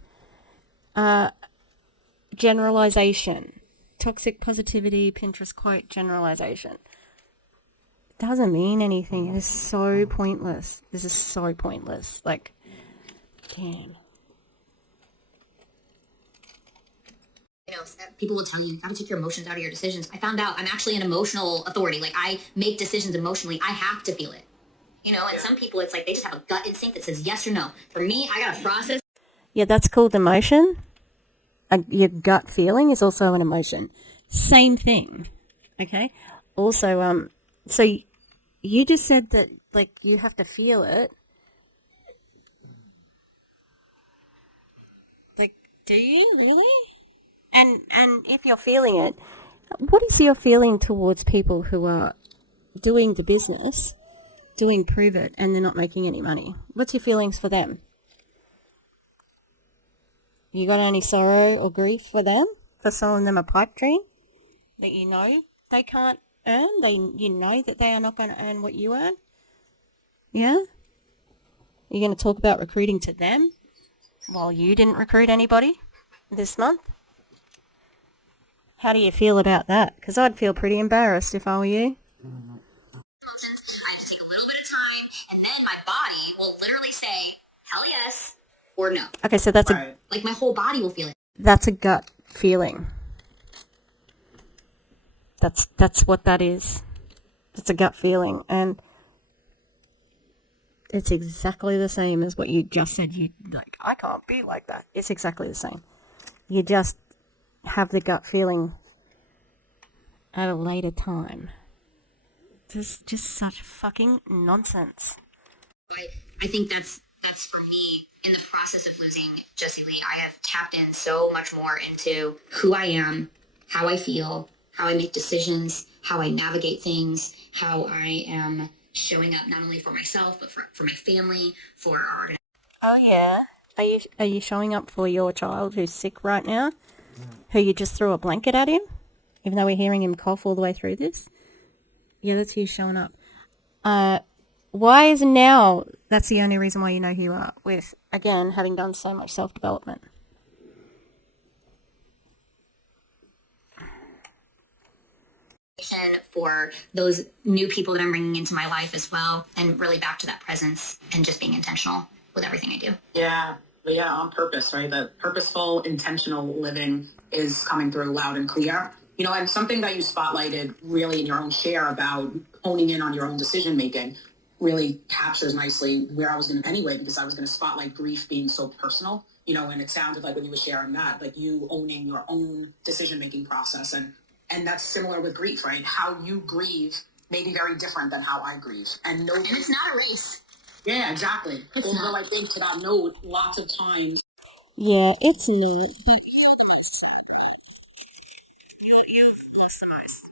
generalization. Toxic positivity, Pinterest quote, generalization. It doesn't mean anything. It is so pointless. This is so pointless. Like, damn. people will tell you gotta take your emotions out of your decisions. I found out I'm actually an emotional authority. Like, I make decisions emotionally. I have to feel it. And some people, it's like they just have a gut instinct that says yes or no. For me, I gotta process. Yeah, that's called emotion. Your gut feeling is also an emotion. Same thing. Okay. Also, so you just said that, like, you have to feel it. Like, do you really? And if you're feeling it, what is your feeling towards people who are doing the business, doing Prove It, and they're not making any money? What's your feelings for them? You got any sorrow or grief for them, for selling them a pipe dream that you know they can't earn? You know that they are not going to earn what you earn? Yeah? You're going to talk about recruiting to them while you didn't recruit anybody this month? How do you feel about that? Because I'd feel pretty embarrassed if I were you. I have to take a little bit of time, and then my body will literally say, hell yes, or no. Okay, so that's Like, my whole body will feel it. That's a gut feeling. That's what that is. It's a gut feeling, and it's exactly the same as what you just said. You like, I can't be like that. It's exactly the same. You just have the gut feeling at a later time. This is just such fucking nonsense. I think that's for me. In the process of losing Jessie Lee, I have tapped in so much more into who I am, how I feel, how I make decisions, how I navigate things, how I am showing up not only for myself, but for my family, for our organization. Oh yeah. Are you showing up for your child who's sick right now? Who you just threw a blanket at him? Even though we're hearing him cough all the way through this? Yeah, that's you showing up. Why is now that's the only reason why you know who you are, with, again, having done so much self-development? For those new people that I'm bringing into my life as well, and really back to that presence and just being intentional with everything I do. Yeah, on purpose, right? That purposeful, intentional living is coming through loud and clear. And something that you spotlighted really in your own share about honing in on your own decision making really captures nicely where I was going to anyway, because I was going to spotlight grief being so personal, and it sounded like when you were sharing that, like you owning your own decision making process. And that's similar with grief, right? How you grieve may be very different than how I grieve. And it's not a race. Yeah, exactly. Although I think to that note, lots of times. Yeah, it's not. You've lost the most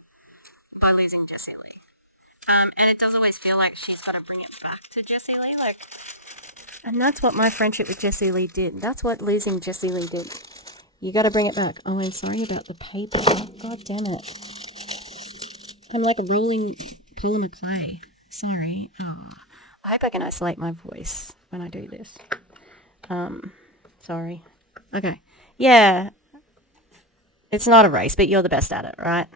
by losing Jessie Lee. And it does always feel like she's got to bring it back to Jessie Lee. And that's what my friendship with Jessie Lee did. That's what losing Jessie Lee did. You got to bring it back. Oh, I'm sorry about the paper. God damn it. I'm like a rolling ball of clay. Sorry. Oh, I hope I can isolate my voice when I do this. Sorry. Okay. Yeah. It's not a race, but you're the best at it, right?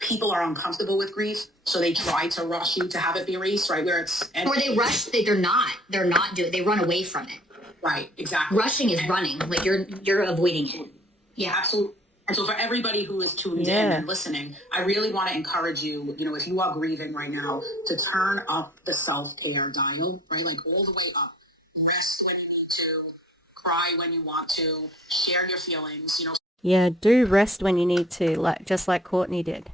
People are uncomfortable with grief, so they try to rush you to have it be a race, right? Or they rush. They're not doing. They run away from it. Right, exactly. Rushing is running. Like you're avoiding it. Yeah, absolutely. And so for everybody who is tuned in and listening, I really want to encourage you, if you are grieving right now, to turn up the self-care dial, right? Like all the way up. Rest when you need to, cry when you want to, share your feelings, Yeah, do rest when you need to, just like Courtney did.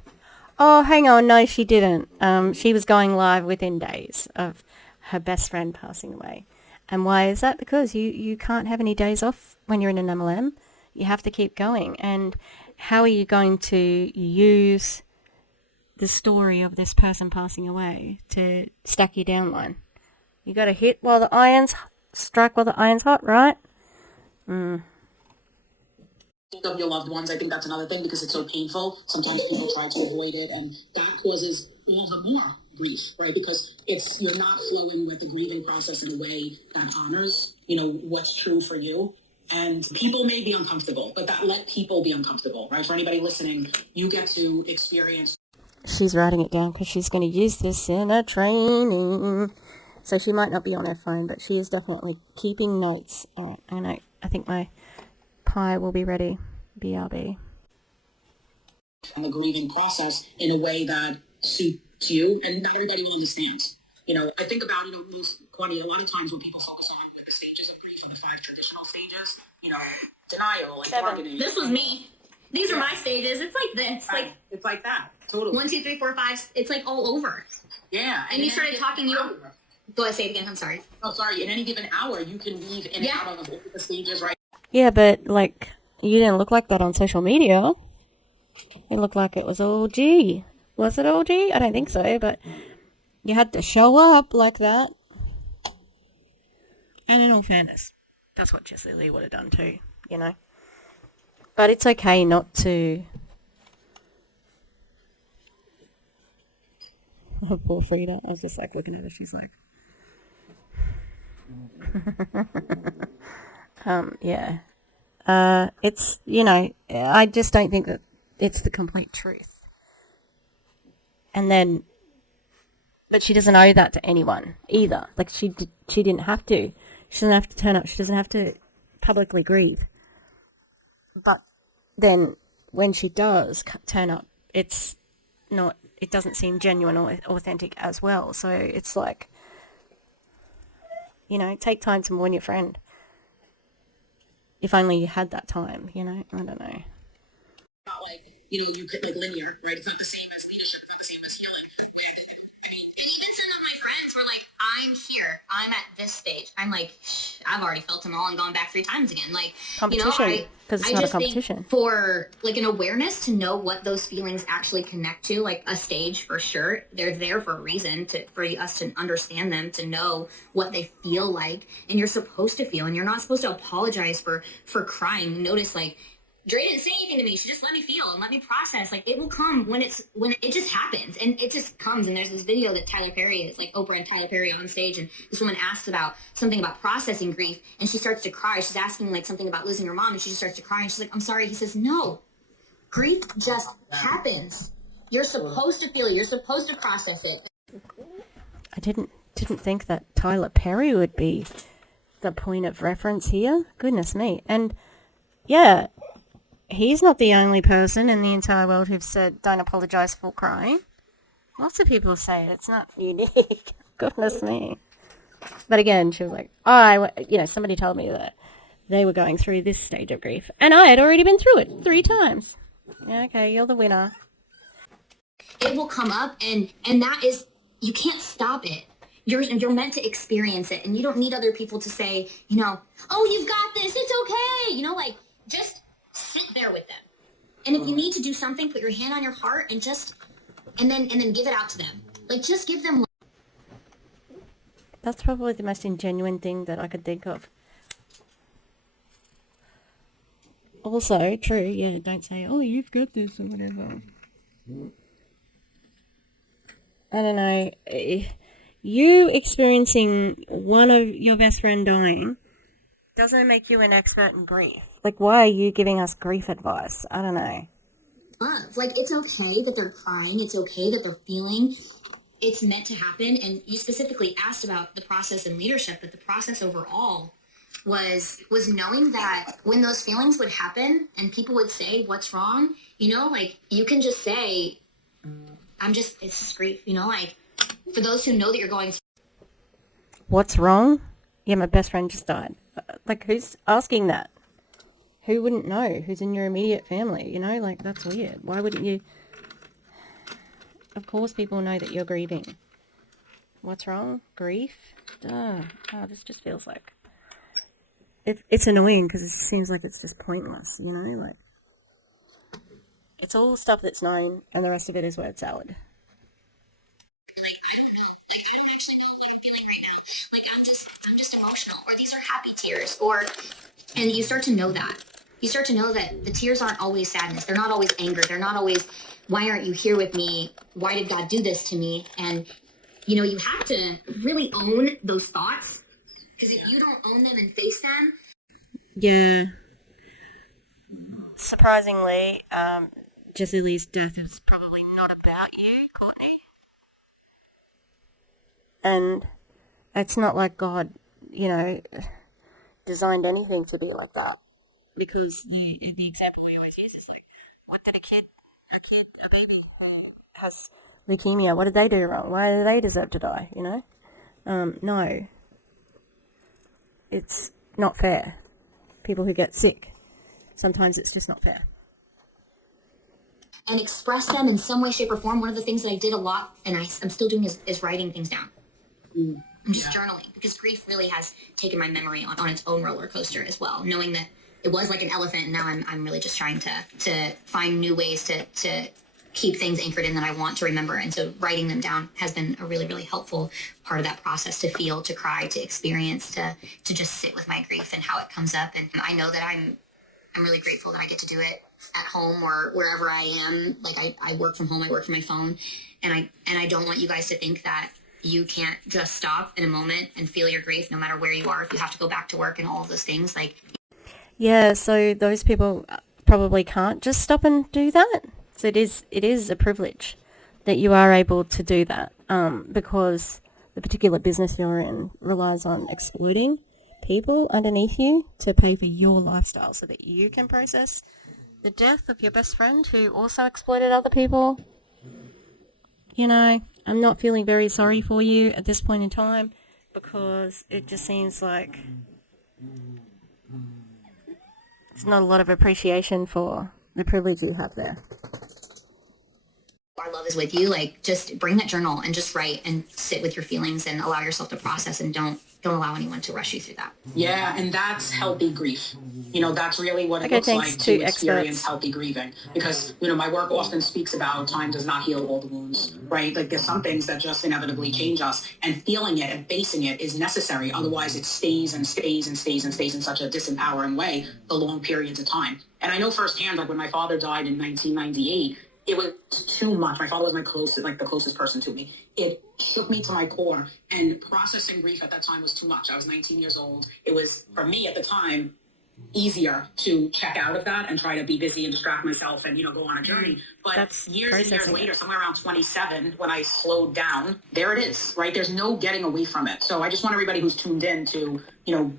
Oh, hang on, no, she didn't. She was going live within days of her best friend passing away. And why is that? Because you can't have any days off when you're in an MLM. You have to keep going. And how are you going to use the story of this person passing away to stack your downline? You got to hit while the iron's strike while the iron's hot, right? Think of your loved ones. I think that's another thing, because it's so painful. Sometimes people try to avoid it, and that causes all the more grief, right? Because you're not flowing with the grieving process in a way that honors, what's true for you. And people may be uncomfortable, but let people be uncomfortable, right? For anybody listening, you get to experience. She's writing it down because she's going to use this in a training. So she might not be on her phone, but she is definitely keeping notes. All right, I think my pie will be ready. BRB. On the grieving process in a way that suits you, and not everybody will understand. I think about it almost, Courtney, a lot of times when people focus on the stages of grief, or the 5 traditional stages, denial and bargaining. This was me. These are my stages. It's like this. Like it's like that. Totally. 1, 2, 3, 4, 5. It's like all over. Yeah. And you started talking. Go ahead, say it again. I'm sorry. Oh, sorry. In any given hour, you can weave in and out of the stages, right? Yeah, but like you didn't look like that on social media. It looked like it was OG. Was it OG? I don't think so, but you had to show up like that. And in all fairness, that's what Jessie Lee would have done too, But it's okay not to... Oh, poor Frida. I was just like looking at her. She's like... yeah. It's, I just don't think that it's the complete truth. And then... But she doesn't owe that to anyone either. Like, she didn't have to. She doesn't have to turn up. She doesn't have to publicly grieve. But then when she does turn up, it doesn't seem genuine or authentic as well. So it's like, take time to mourn your friend. If only you had that time, I don't know. Not like, you could like linear, right? It's not the same as leadership, it's not the same as healing. Even some of my friends were like, I'm here. I'm at this stage. I'm like, I've already felt them all and gone back 3 times again. Like, competition, because it's not a competition. Think for like an awareness to know what those feelings actually connect to, like a stage for sure. They're there for a reason, for us to understand them, to know what they feel like, and you're supposed to feel, and you're not supposed to apologize for crying. Notice, like, Dre didn't say anything to me. She just let me feel and let me process. Like, it will come when it just happens, and it just comes. And there's this video that Tyler Perry is, like Oprah and Tyler Perry on stage, and this woman asks about something about processing grief, and she starts to cry. She's asking like something about losing her mom, and she just starts to cry, and she's like, "I'm sorry." He says, "No, grief just happens. You're supposed to feel it. You're supposed to process it." I didn't think that Tyler Perry would be the point of reference here. Goodness me. And yeah, he's not the only person in the entire world who've said, don't apologize for crying. Lots of people say it. It's not unique. Goodness me. But again, she was like, somebody told me that they were going through this stage of grief. And I had already been through it 3 times. Yeah, okay, you're the winner. It will come up, and that is, you can't stop it. You're meant to experience it, and you don't need other people to say, "Oh, you've got this, it's okay." Just sit there with them. And if you need to do something, put your hand on your heart and then give it out to them. Like, just give them love. That's probably the most ingenuine thing that I could think of. Also, true, yeah, don't say, "Oh, you've got this," or whatever. I don't know. You experiencing one of your best friend dying doesn't make you an expert in grief. Like, why are you giving us grief advice? I don't know. Love. Like, it's okay that they're crying. It's okay that they're feeling. It's meant to happen. And you specifically asked about the process and leadership, but the process overall was knowing that when those feelings would happen and people would say, "What's wrong?" You can just say, it's just grief, for those who know that you're going through. What's wrong? Yeah, my best friend just died. Like, who's asking that? Who wouldn't know? Who's in your immediate family? That's weird. Why wouldn't you? Of course people know that you're grieving. What's wrong? Grief? Duh. Oh, this just feels like... It's annoying because it seems like it's just pointless, It's all stuff that's known, and the rest of it is word salad. Emotional, or these are happy tears, and you start to know that. You start to know that the tears aren't always sadness. They're not always anger. They're not always, "Why aren't you here with me? Why did God do this to me?" And, you have to really own those thoughts, because if you don't own them and face them... Yeah. Surprisingly, Jessie Lee's death is probably not about you, Courtney. And it's not like God, designed anything to be like that. because the example we always use is like, what did a baby who has leukemia, what did they do wrong? Why do they deserve to die, you know? No. It's not fair. People who get sick, sometimes it's just not fair. And express them in some way, shape, or form. One of the things that I did a lot, and I'm still doing, is writing things down. I'm just journaling, because grief really has taken my memory on its own roller coaster as well, knowing that it was like an elephant, and now I'm really just trying to find new ways to keep things anchored in that I want to remember. And so writing them down has been a really, really helpful part of that process, to feel, to cry, to experience, to just sit with my grief and how it comes up. And I know that I'm really grateful that I get to do it at home or wherever I am. Like I work from home, I work from my phone, and I don't want you guys to think that you can't just stop in a moment and feel your grief no matter where you are. If you have to go back to work and all of those things, like. Yeah, so those people probably can't just stop and do that. So it is a privilege that you are able to do that, because the particular business you're in relies on exploiting people underneath you to pay for your lifestyle so that you can process the death of your best friend who also exploited other people. You know, I'm not feeling very sorry for you at this point in time, because it just seems like there's not a lot of appreciation for the privilege you have there. Our love is with you. Like, just bring that journal and just write and sit with your feelings and allow yourself to process, and don't allow anyone to rush you through that. Yeah, and that's healthy grief. That's really what it Okay, looks thanks like to to experience experts. healthy grieving. Because, my work often speaks about time does not heal all the wounds, right? Like, there's some things that just inevitably change us, and feeling it and facing it is necessary. Otherwise, it stays and stays and stays and stays in such a disempowering way for long periods of time. And I know firsthand, like when my father died in 1998, it was too much. My father was the closest person to me. It shook me to my core, and processing grief at that time was too much. I was 19 years old. It was, for me at the time, easier to check out of that and try to be busy and distract myself and, go on a journey. But That's years and years processing later, it. somewhere around 27, when I slowed down, there it is, right? There's no getting away from it. So I just want everybody who's tuned in to,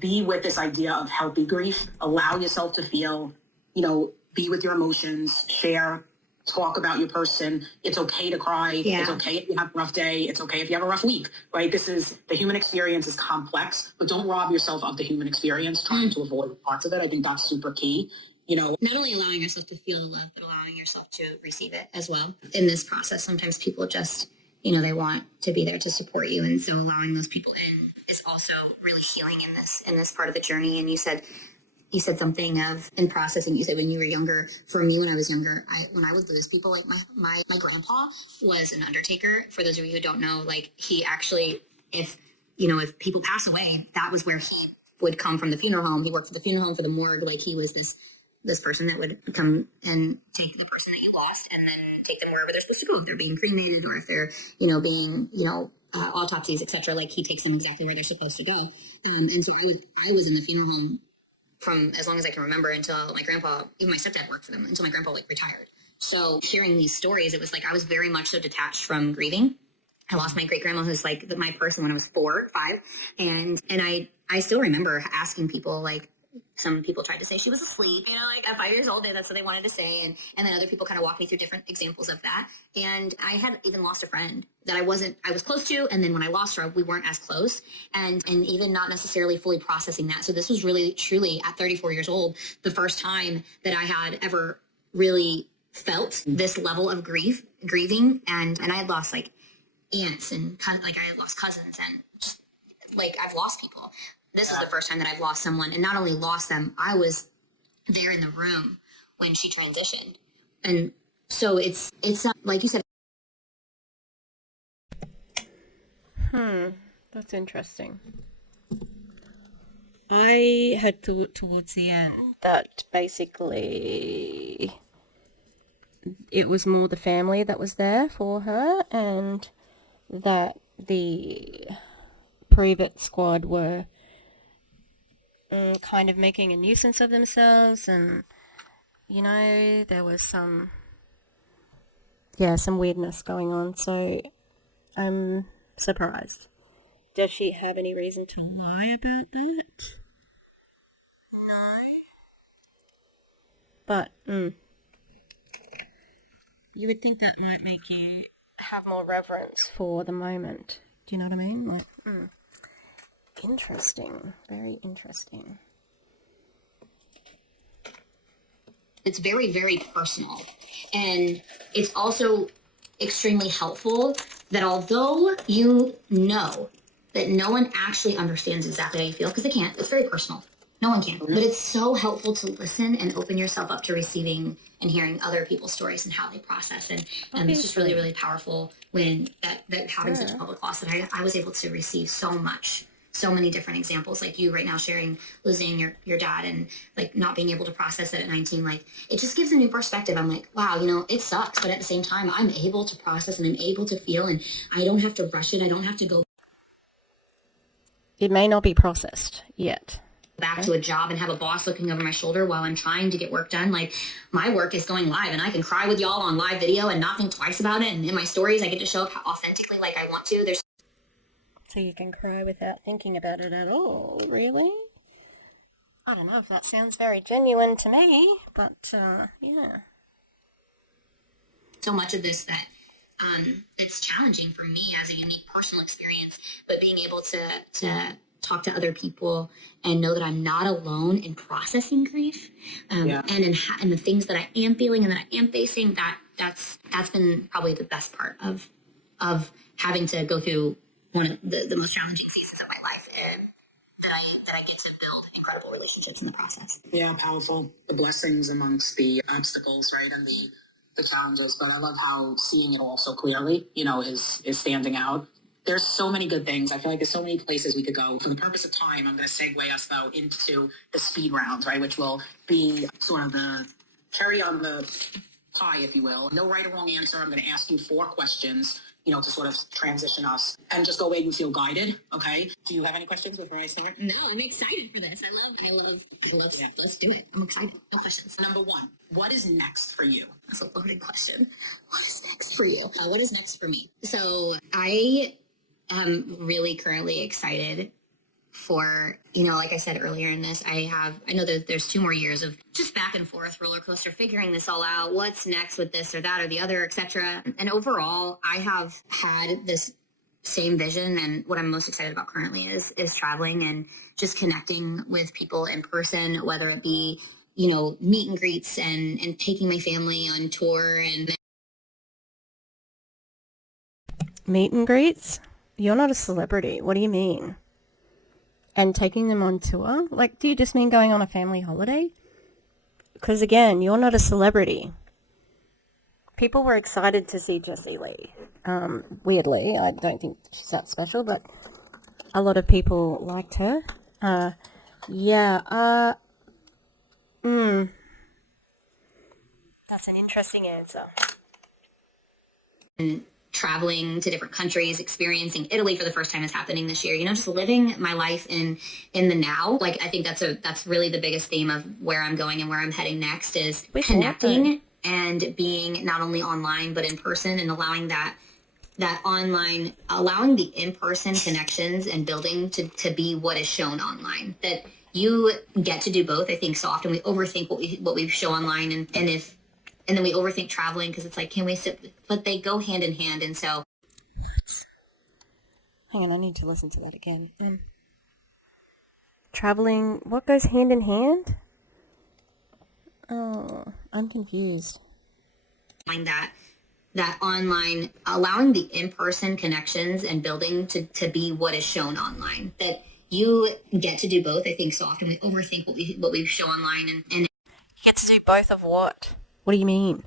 be with this idea of healthy grief, allow yourself to feel, be with your emotions, share, talk about your person. It's okay to cry. Yeah. It's okay if you have a rough day. It's okay if you have a rough week, right? The human experience is complex, but don't rob yourself of the human experience trying to avoid parts of it. I think that's super key. Not only allowing yourself to feel the love, but allowing yourself to receive it as well. In this process, sometimes people just, they want to be there to support you. And so allowing those people in is also really healing in this part of the journey. And you said something of, in processing, you said when you were younger. For me, when I was younger, when I would lose people, like my grandpa was an undertaker. For those of you who don't know, like, he actually, if people pass away, that was where he would come from the funeral home. He worked for the funeral home, for the morgue. Like, he was this person that would come and take the person that you lost and then take them wherever they're supposed to go, if they're being cremated or if they're, being, autopsies, etc. Like, he takes them exactly where they're supposed to go. And so I was in the funeral home from as long as I can remember, until my grandpa, even my stepdad worked for them, until my grandpa retired. So hearing these stories, it was like I was very much so detached from grieving. I lost my great grandma, who's like my person, when I was 4, 5, and I still remember asking people, like, some people tried to say she was asleep, like at 5 years old, that's what they wanted to say. And then other people kind of walked me through different examples of that. And I had even lost a friend that I was close to. And then when I lost her, we weren't as close, and even not necessarily fully processing that. So this was really, truly, at 34 years old, the first time that I had ever really felt this level of grieving. And I had lost like aunts and I had lost cousins, and just like I've lost people. This is the first time that I've lost someone, and not only lost them, I was there in the room when she transitioned. And so it's like you said. That's interesting. I had thought towards the end that basically it was more the family that was there for her, and that the Private Squad were kind of making a nuisance of themselves, and there was some weirdness going on. So I'm surprised. Does she have any reason to lie about that? No. But you would think that might make you have more reverence for the moment. Do you know what I mean? Like, interesting. Very interesting. It's very, very personal. And it's also extremely helpful that although you know that no one actually understands exactly how you feel, because they can't, it's very personal. No one can. But it's so helpful to listen and open yourself up to receiving and hearing other people's stories and how they process. And it's just really, really powerful when that having such a public loss that I was able to receive so many different examples, like you right now sharing losing your dad and like not being able to process it at 19. Like, it just gives a new perspective. I'm like, wow, it sucks, but at the same time I'm able to process and I'm able to feel, and I don't have to rush it. I don't have to go It may not be processed yet. Back to a job and have a boss looking over my shoulder while I'm trying to get work done. Like, my work is going live and I can cry with y'all on live video and not think twice about it. And in my stories, I get to show up authentically like I want to. So you can cry without thinking about it at all, really? I don't know if that sounds very genuine to me, but yeah. So much of this that it's challenging for me as a unique personal experience, but being able to talk to other people and know that I'm not alone in processing grief, and in the things that I am feeling and that I am facing, that's been probably the best part of having to go through one of the most challenging seasons of my life, and that I get to build incredible relationships in the process. Yeah, powerful. The blessings amongst the obstacles, right, and the challenges. But I love how seeing it all so clearly, is standing out. There's so many good things. I feel like there's so many places we could go. For the purpose of time, I'm going to segue us, though, into the speed round, right, which will be sort of the cherry on the pie, if you will. No right or wrong answer. I'm going to ask you 4 questions, to sort of transition us and just go away and feel guided. Okay. Do you have any questions before I start? No, I'm excited for this. I love. Yeah. Let's do it. I'm excited. No questions. Number 1, what is next for you? That's a loaded question. What is next for you? What is next for me? So I am really currently excited for, like I said earlier in this, I know that there's 2 more years of just back and forth roller coaster, figuring this all out. What's next with this or that or the other, etc. And overall, I have had this same vision, and what I'm most excited about currently is traveling and just connecting with people in person, whether it be, meet and greets and taking my family on tour and Meet and greets? You're not a celebrity. What do you mean? And taking them on tour? Like, do you just mean going on a family holiday? Because again, you're not a celebrity. People were excited to see Jessie Lee. Weirdly, I don't think she's that special, but a lot of people liked her. That's an interesting answer. Traveling to different countries, experiencing Italy for the first time is happening this year. Just living my life in the now. Like, I think that's really the biggest theme of where I'm going and where I'm heading next is connecting and being not only online but in person, and allowing that online, allowing the in-person connections and building to be what is shown online. That you get to do both. I think so often we overthink what we show online, and then we overthink traveling because it's like, can we sit? But they go hand in hand, and so. Hang on, I need to listen to that again. Traveling, what goes hand in hand? Oh, I'm confused. Find that online, allowing the in-person connections and building to be what is shown online. That you get to do both. I think so often we overthink what we show online, and you get to do both of what? What do you mean?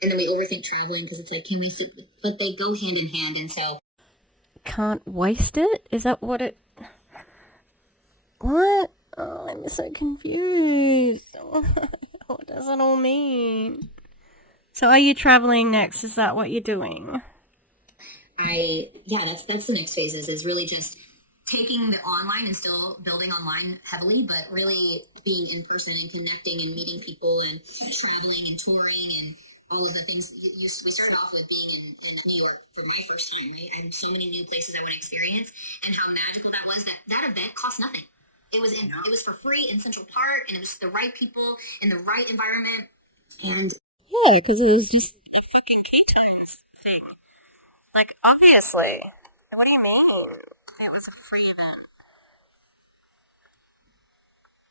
And then we overthink traveling because it's like, can we sit? But they go hand in hand, and so. Can't waste it? Is that what it... What? Oh, I'm so confused. What does it all mean? So are you traveling next? Is that what you're doing? That's the next phase is really just taking the online and still building online heavily, but really being in person and connecting and meeting people and traveling and touring and all of the things. We started off with being in New York for my first time, right? And so many new places I would experience, and how magical that was. That event cost nothing. It was it was for free in Central Park, and it was the right people in the right environment. And Yeah, because it was just a fucking ketones thing. Like, obviously. What do you mean? It was a free event.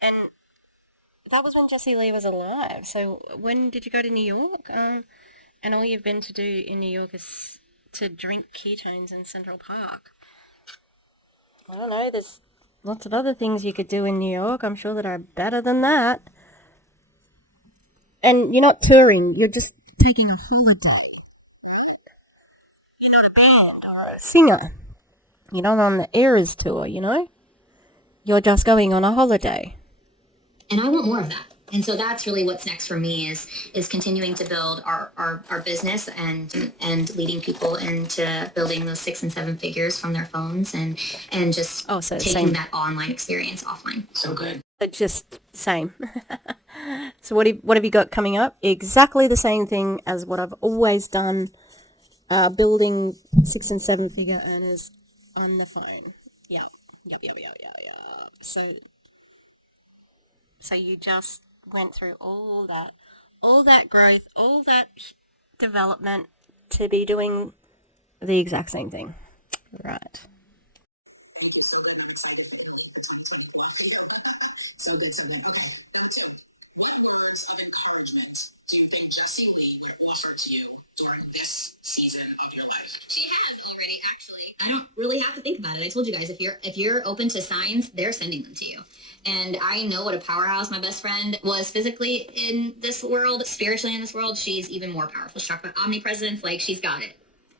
And that was when Jessie Lee was alive. So when did you go to New York? And all you've been to do in New York is to drink ketones in Central Park. I don't know, there's lots of other things you could do in New York, I'm sure, that are better than that. And you're not touring, you're just taking a holiday. You're not a band or a singer. You're not on the Eras tour, you know? You're just going on a holiday. And I want more of that. And so that's really what's next for me is continuing to build our business and leading people into building those 6 and 7 figures from their phones and just taking that online experience offline. So good. Just same. So what have you got coming up? Exactly the same thing as what I've always done, building 6 and 7 figure earners on the phone. Yeah. So you just went through all that growth, all that development to be doing the exact same thing. Right. So good, so good. What goals of encouragement do you think Jessie Lee would offer to you during this season of your life? She has already, actually. I don't really have to think about it. I told you guys, if you're open to signs, they're sending them to you. And I know what a powerhouse my best friend was physically in this world, spiritually in this world. She's even more powerful. She talked about omnipresence, like she's got it.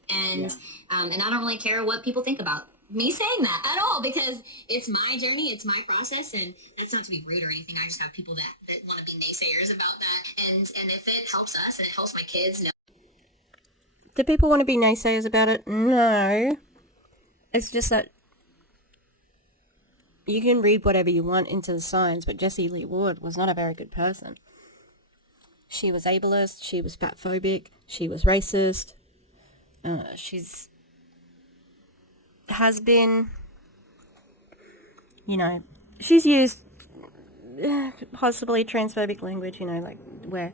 And and I don't really care what people think about me saying that at all, because it's my journey, it's my process, and that's not to be rude or anything. I just have people that want to be naysayers about that. And if it helps us and it helps my kids know. Do people want to be naysayers about it? No. It's just that you can read whatever you want into the signs, but Jessie Lee Ward was not a very good person. She was ableist, she was fatphobic, she was racist. Has been, she's used possibly transphobic language, like where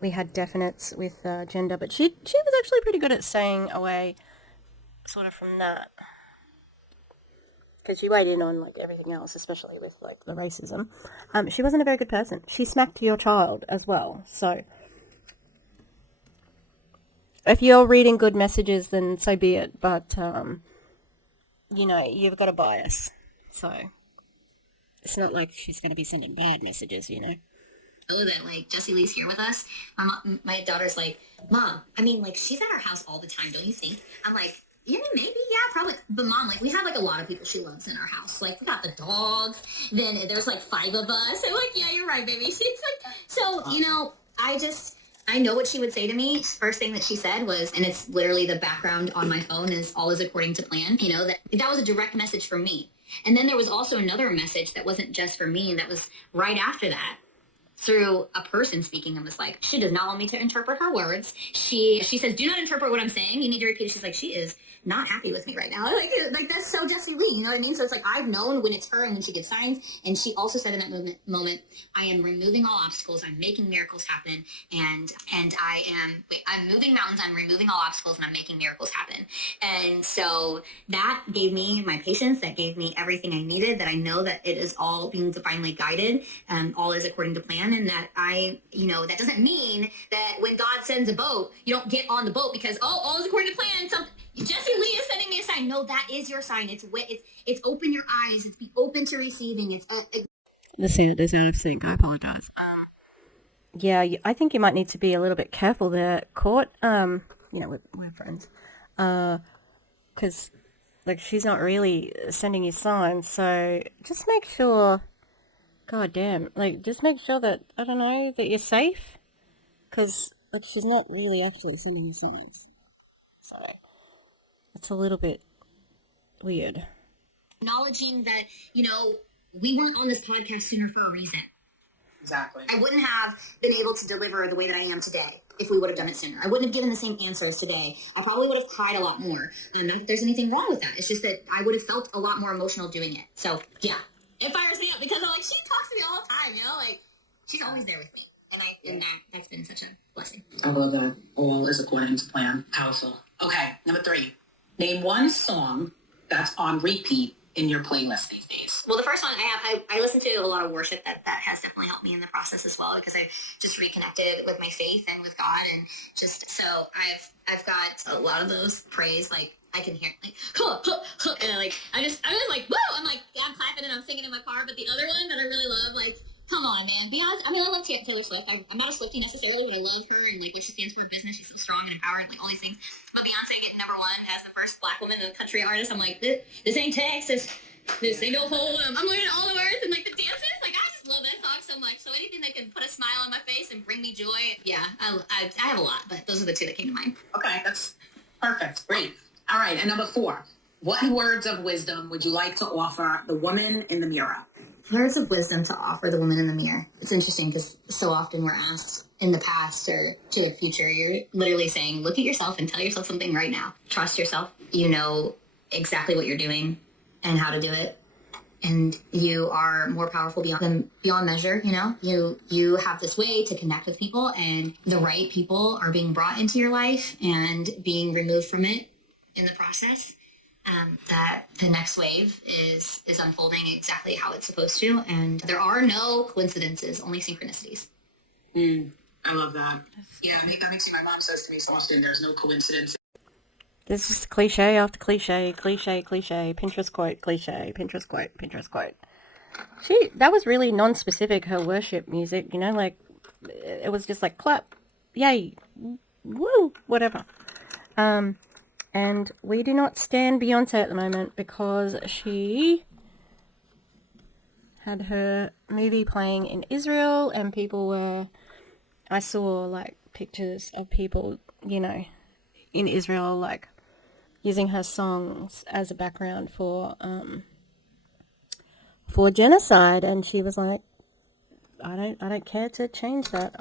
we had definites with gender, but she was actually pretty good at staying away sort of from that. Because she weighed in on like everything else, especially with like the racism. She wasn't a very good person. She smacked your child as well. So if you're reading good messages, then so be it. But you've got a bias. So it's not like she's going to be sending bad messages, That like Jessie Lee's here with us. My daughter's like, Mom, she's at our house all the time, don't you think? I'm like, maybe, yeah, probably. But Mom, we have a lot of people she loves in our house. We got the dogs. Then there's 5 of us. I'm like, yeah, you're right, baby. She's like, so I know what she would say to me. First thing that she said was, and it's literally the background on my phone is all is according to plan. That was a direct message from me. And then there was also another message that wasn't just for me, and that was right after that, through a person speaking, and was like, she does not want me to interpret her words. She says, do not interpret what I'm saying. You need to repeat it. She's like, she is not happy with me right now. Like that's so Jessie Lee, you know what I mean? So it's I've known when it's her and when she gives signs. And she also said in that moment, I am removing all obstacles. I'm making miracles happen. And I'm moving mountains. I'm removing all obstacles, and I'm making miracles happen. And so that gave me my patience. That gave me everything I needed, that I know that it is all being divinely guided. All is according to plan. And that that doesn't mean that when God sends a boat, you don't get on the boat because, all is according to plan. Jessie Lee is sending me a sign. No, that is your sign. It's open your eyes. It's be open to receiving. It's the sound is out of sync. I apologize. Yeah, I think you might need to be a little bit careful there, Court. We're friends. Because she's not really sending you signs. So just make sure. God damn, just make sure that, I don't know, that you're safe, because, she's not really actually sending you signs, so, it's a little bit weird. Acknowledging that, we weren't on this podcast sooner for a reason. Exactly. I wouldn't have been able to deliver the way that I am today if we would have done it sooner. I wouldn't have given the same answers today. I probably would have cried a lot more. Not that there's anything wrong with that. It's just that I would have felt a lot more emotional doing it, so, yeah. it fires me up because I'm like, she talks to me all the time, you know, like she's always there with me. And that's been such a blessing. I love that. All is according to plan. Powerful. Okay, number 3. Name one song that's on repeat in your playlist these days. Well, the first one I listen to a lot of worship that has definitely helped me in the process as well, because I've just reconnected with my faith and with God, and just so I've got a lot of those praise, like I can hear like huh, huh, huh, and I'm just like woo, I'm clapping and I'm singing in my car. But the other one that I really love, like, come on, man, Beyonce. I mean, I love Taylor Swift. I'm not a Swiftie necessarily, but I love her and like what she stands for in business. She's so strong and empowered, like all these things. But Beyonce getting number 1 as the first Black woman in the country artist, I'm like, this ain't Texas. This ain't no hole. I'm learning all the words and like the dances. Like, I just love that song so much. So anything that can put a smile on my face and bring me joy. Yeah, I have a lot, but those are the 2 that came to mind. Okay, that's perfect. Great. All right, and number 4. What words of wisdom would you like to offer the woman in the mirror? Words of wisdom to offer the woman in the mirror. It's interesting because so often we're asked in the past or to the future, you're literally saying, look at yourself and tell yourself something right now. Trust yourself. You know exactly what you're doing and how to do it. And you are more powerful beyond measure, you know? You have this way to connect with people, and the right people are being brought into your life and being removed from it in the process. That the next wave is unfolding exactly how it's supposed to, and there are no coincidences, only synchronicities. I love that. Yeah, that makes me, my mom says to me so often, there's no coincidence. This is cliche after cliche, Pinterest quote, cliche, Pinterest quote, Pinterest quote. That was really non-specific, her worship music, you know, like, it was just like, clap, yay, woo, whatever. And we do not stand Beyonce at the moment because she had her movie playing in Israel, and I saw like pictures of people, you know, in Israel, like using her songs as a background for genocide, and she was like, I don't care to change that.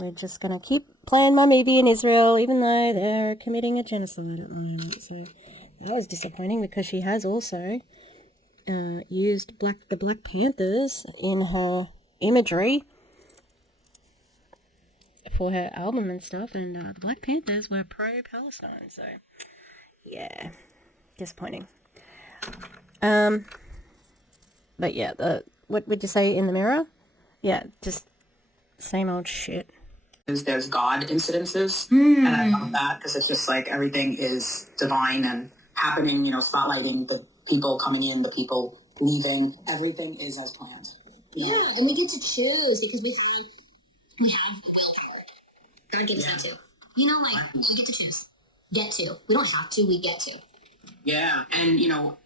We're just going to keep playing my movie in Israel, even though they're committing a genocide at the moment. So that was disappointing, because she has also used the Black Panthers in her imagery for her album and stuff, and the Black Panthers were pro-Palestine. So, yeah, disappointing. But yeah, what would you say in the mirror? Yeah, just same old shit. There's God incidences, and I love that because it's just like everything is divine and happening, you know, spotlighting the people coming in, the people leaving. Everything is as planned. Yeah, and we get to choose because we have God gives us that too. You know, like, we get to choose. Get to. We don't have to, we get to. Yeah, and you know,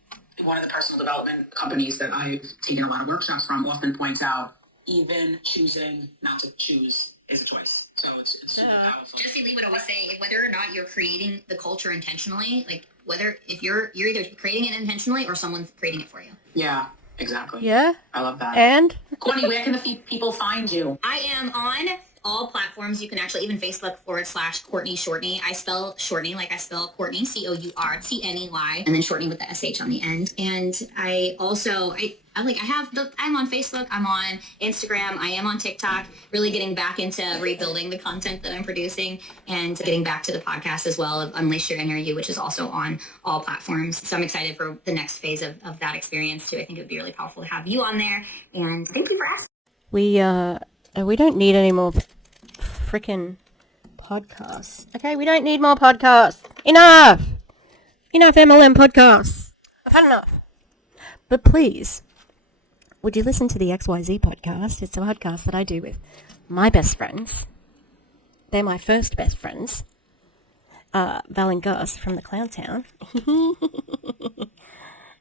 one of the personal development companies that I've taken a lot of workshops from often points out, even choosing not to choose is a choice. So it's super powerful. Jesse Lee would always say, whether or not you're creating the culture intentionally, like if you're either creating it intentionally or someone's creating it for you. Yeah, exactly. Yeah. I love that. And Courtney, where can the people find you? I am on all platforms. You can actually, even Facebook /Courtney Shortney. I spell Shortney like I spell Courtney, Courtney, and then Shortney with the SH on the end. And I also, I'm on Facebook, I'm on Instagram, I am on TikTok, really getting back into rebuilding the content that I'm producing and getting back to the podcast as well of Unleash Your Inner You, which is also on all platforms. So I'm excited for the next phase of that experience too. I think it would be really powerful to have you on there. And thank you for asking. We don't need any more freaking podcasts. Okay, we don't need more podcasts. Enough MLM podcasts. I've had enough. But please, would you listen to the XYZ podcast? It's a podcast that I do with my best friends. They're my first best friends. Val and Gus from the Clown Town.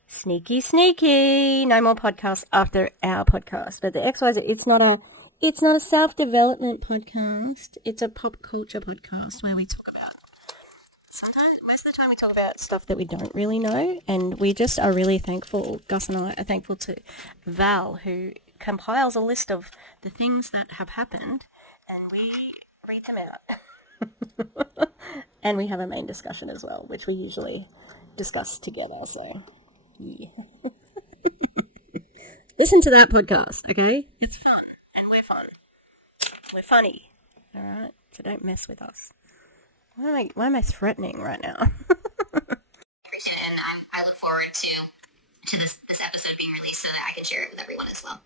Sneaky. No more podcasts after our podcast. But the XYZ, it's not a self-development podcast. It's a pop culture podcast where we talk about, most of the time we talk about stuff that we don't really know, and we just are really thankful, Gus and I are thankful to Val, who compiles a list of the things that have happened, and we read them out. And we have a main discussion as well, which we usually discuss together, so yeah. Listen to that podcast, okay? It's fun, and we're fun. We're funny, all right? So don't mess with us. Why am I threatening right now? Appreciate it, and I look forward to this episode being released so that I can share it with everyone as well.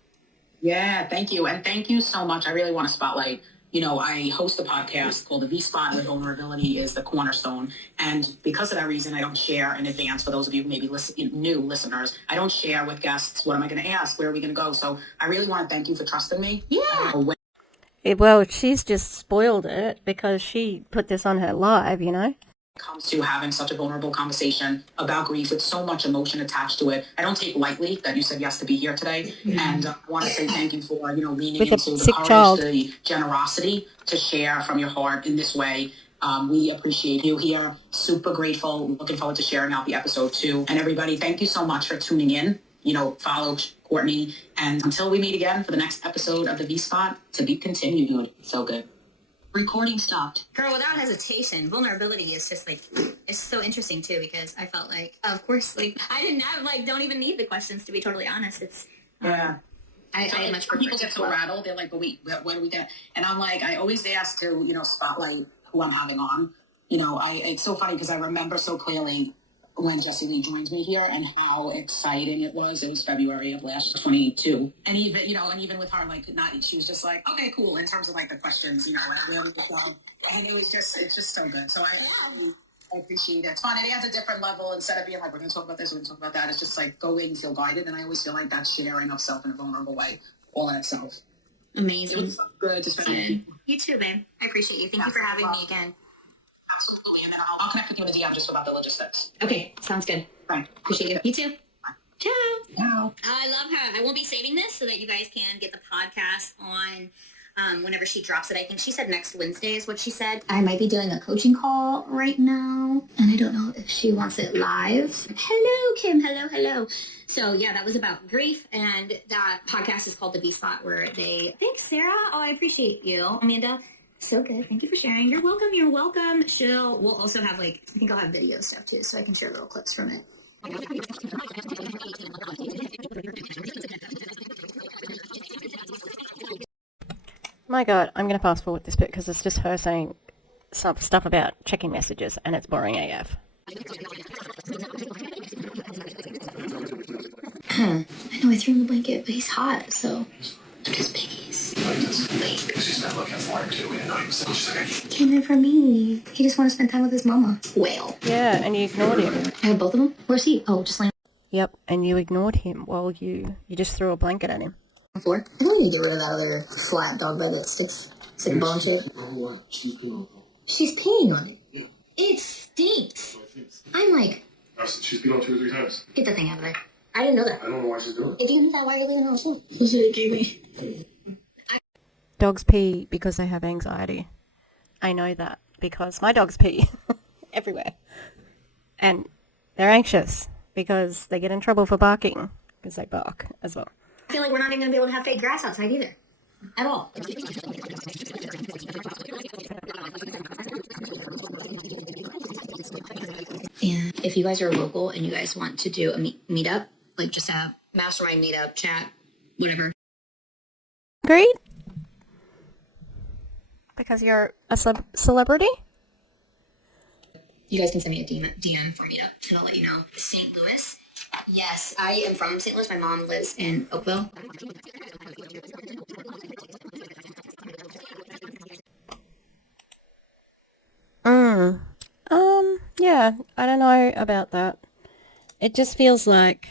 Yeah, thank you. And thank you so much. I really want to spotlight, I host a podcast called The V-Spot, where vulnerability is the cornerstone. And because of that reason, I don't share in advance. For those of you maybe new listeners, I don't share with guests, what am I going to ask? Where are we going to go? So I really want to thank you for trusting me. Yeah. Well, she's just spoiled it because she put this on her live, Comes to having such a vulnerable conversation about grief with so much emotion attached to it. I don't take lightly that you said yes to be here today. And I want to say thank you for, leaning With into a the sick courage, child. the generosity to share from your heart in this way. We appreciate you here. Super grateful. Looking forward to sharing out the episode too. And everybody, thank you so much for tuning in. Follow Courtney. And until we meet again for the next episode of the V-Spot, to be continued, dude. So good. Recording stopped. Girl, without hesitation, vulnerability is just it's so interesting too, because I felt like, of course, I didn't have, don't even need the questions, to be totally honest. It's, Yeah. I much prefer People get so rattled. They're like, but wait, what do we get? And I'm like, I always ask to, spotlight who I'm having on. It's so funny because I remember so clearly when Jessie Lee joins me here and how exciting it was. It was February of last 22. And even with her, she was just like, okay, cool. In terms of the questions, where we go. And it's just so good. So I appreciate it. It's fun. It adds a different level instead of being like, we're going to talk about this, we're going to talk about that. It's just go in and feel guided. And I always feel like that sharing of self in a vulnerable way, all in itself. Amazing. It was so good to spend with you. You too, babe. I appreciate you. Thank you for having me again. Absolutely. And then I'll connect with you in the DM just about the logistics. Okay, sounds good. Right. Appreciate you. You too. Ciao. Ciao. I love her. I won't be saving this so that you guys can get the podcast on whenever she drops it. I think she said next Wednesday is what she said. I might be doing a coaching call right now, and I don't know if she wants it live. Hello, Kim. Hello. So yeah, that was about grief, and that podcast is called The V-Spot, where they... Thanks, Sarah. Oh, I appreciate you. Amanda, so good. Thank you for sharing. You're welcome. We'll also have I think I'll have video stuff too, so I can share little clips from it. My God, I'm going to fast forward this bit because it's just her saying some stuff about checking messages and it's boring AF. I know I threw him the blanket, but he's hot, so just piggies. She's been looking for him too. We didn't know he was there. She's like, He came in for me. He just wanted to spend time with his mama. Whale. Yeah, and you ignored him. I have both of them? Where's he? Oh, just laying Yep, and you ignored him while you just threw a blanket at him. on the floor. I don't need to get rid of that other flat dog bed that sticks in bone shape. She's peeing on it. It stinks. I'm like, she's been on 2 or 3 times. get the thing out of there. I didn't know that. I don't know why she's doing it. If you knew that, why are you leaving her alone? You should have gave me. Dogs pee because they have anxiety. I know that because my dogs pee everywhere. And they're anxious because they get in trouble for barking because they bark as well. I feel like we're not even going to be able to have fake grass outside either. At all. And if you guys are local and you guys want to do a meetup, just a mastermind meetup, chat, whatever. Agreed? Because you're a celebrity? You guys can send me a DM for meetup and I'll let you know. St. Louis. Yes, I am from St. Louis. My mom lives in Oakville. Yeah, I don't know about that. It just feels like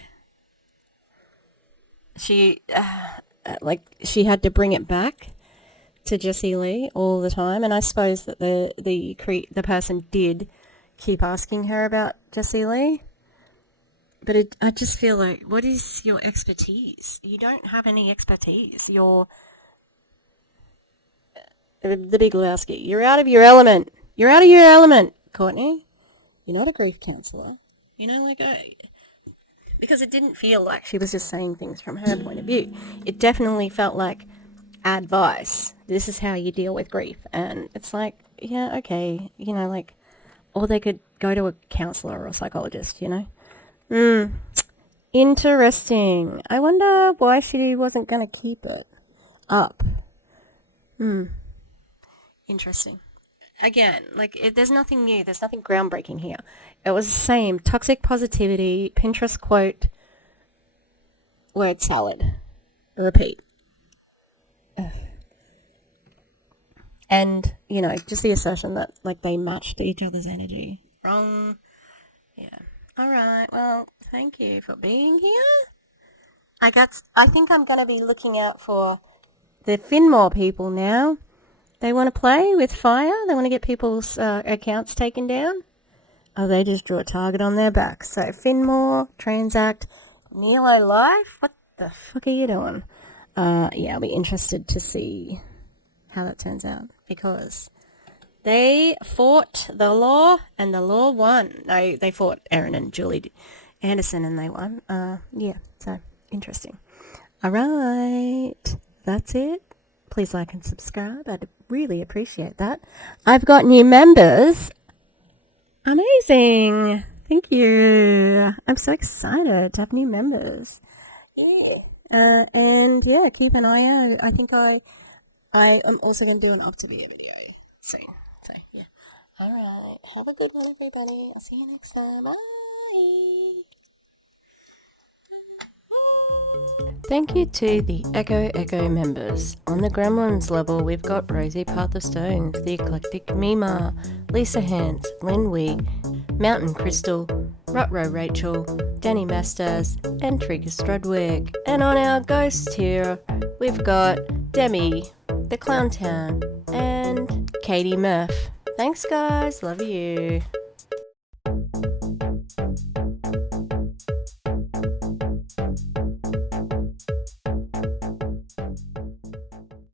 she had to bring it back to Jessie Lee all the time, and I suppose that the person did keep asking her about Jessie Lee. But I just feel like, what is your expertise? You don't have any expertise. You're the Big Lebowski. You're out of your element. You're out of your element, Courtney. You're not a grief counselor. Because it didn't feel like she was just saying things from her point of view. It definitely felt like advice. This is how you deal with grief. And it's like, yeah, okay. Or they could go to a counselor or a psychologist, Interesting. I wonder why she wasn't going to keep it up. Interesting. Again, like, there's nothing new. There's nothing groundbreaking here. It was the same. Toxic positivity, Pinterest quote, word salad. Repeat. And, you know, just the assertion that, like, they matched each other's energy. Wrong. Yeah. All right. Well, thank you for being here. I think I'm going to be looking out for the Finmore people now. They want to play with fire. They want to get people's accounts taken down. Oh, they just drew a target on their back. So Finmore, Transact, Nilo Life. What the fuck are you doing? Yeah, I'll be interested to see how that turns out, because they fought the law and the law won. No, they fought Aaron and Julie Anderson and they won. Yeah, so interesting. All right, that's it. Please like and subscribe. I'd really appreciate that. I've got new members. Amazing. Thank you. I'm so excited to have new members. Yeah. And yeah, keep an eye out. I think I am also going to do an Optavia video soon. So yeah. All right. Have a good one, everybody. I'll see you next time. Bye. Thank you to the Echo members. On the Gremlins level, we've got Rosie Path of Stones, The Eclectic Mima, Lisa Hans, Lynn Wig, Mountain Crystal, Rutro Rachel, Danny Masters, and Trigger Strudwick. And on our ghost tier, we've got Demi, The Clown Town, and Katie Murph. Thanks guys, love you.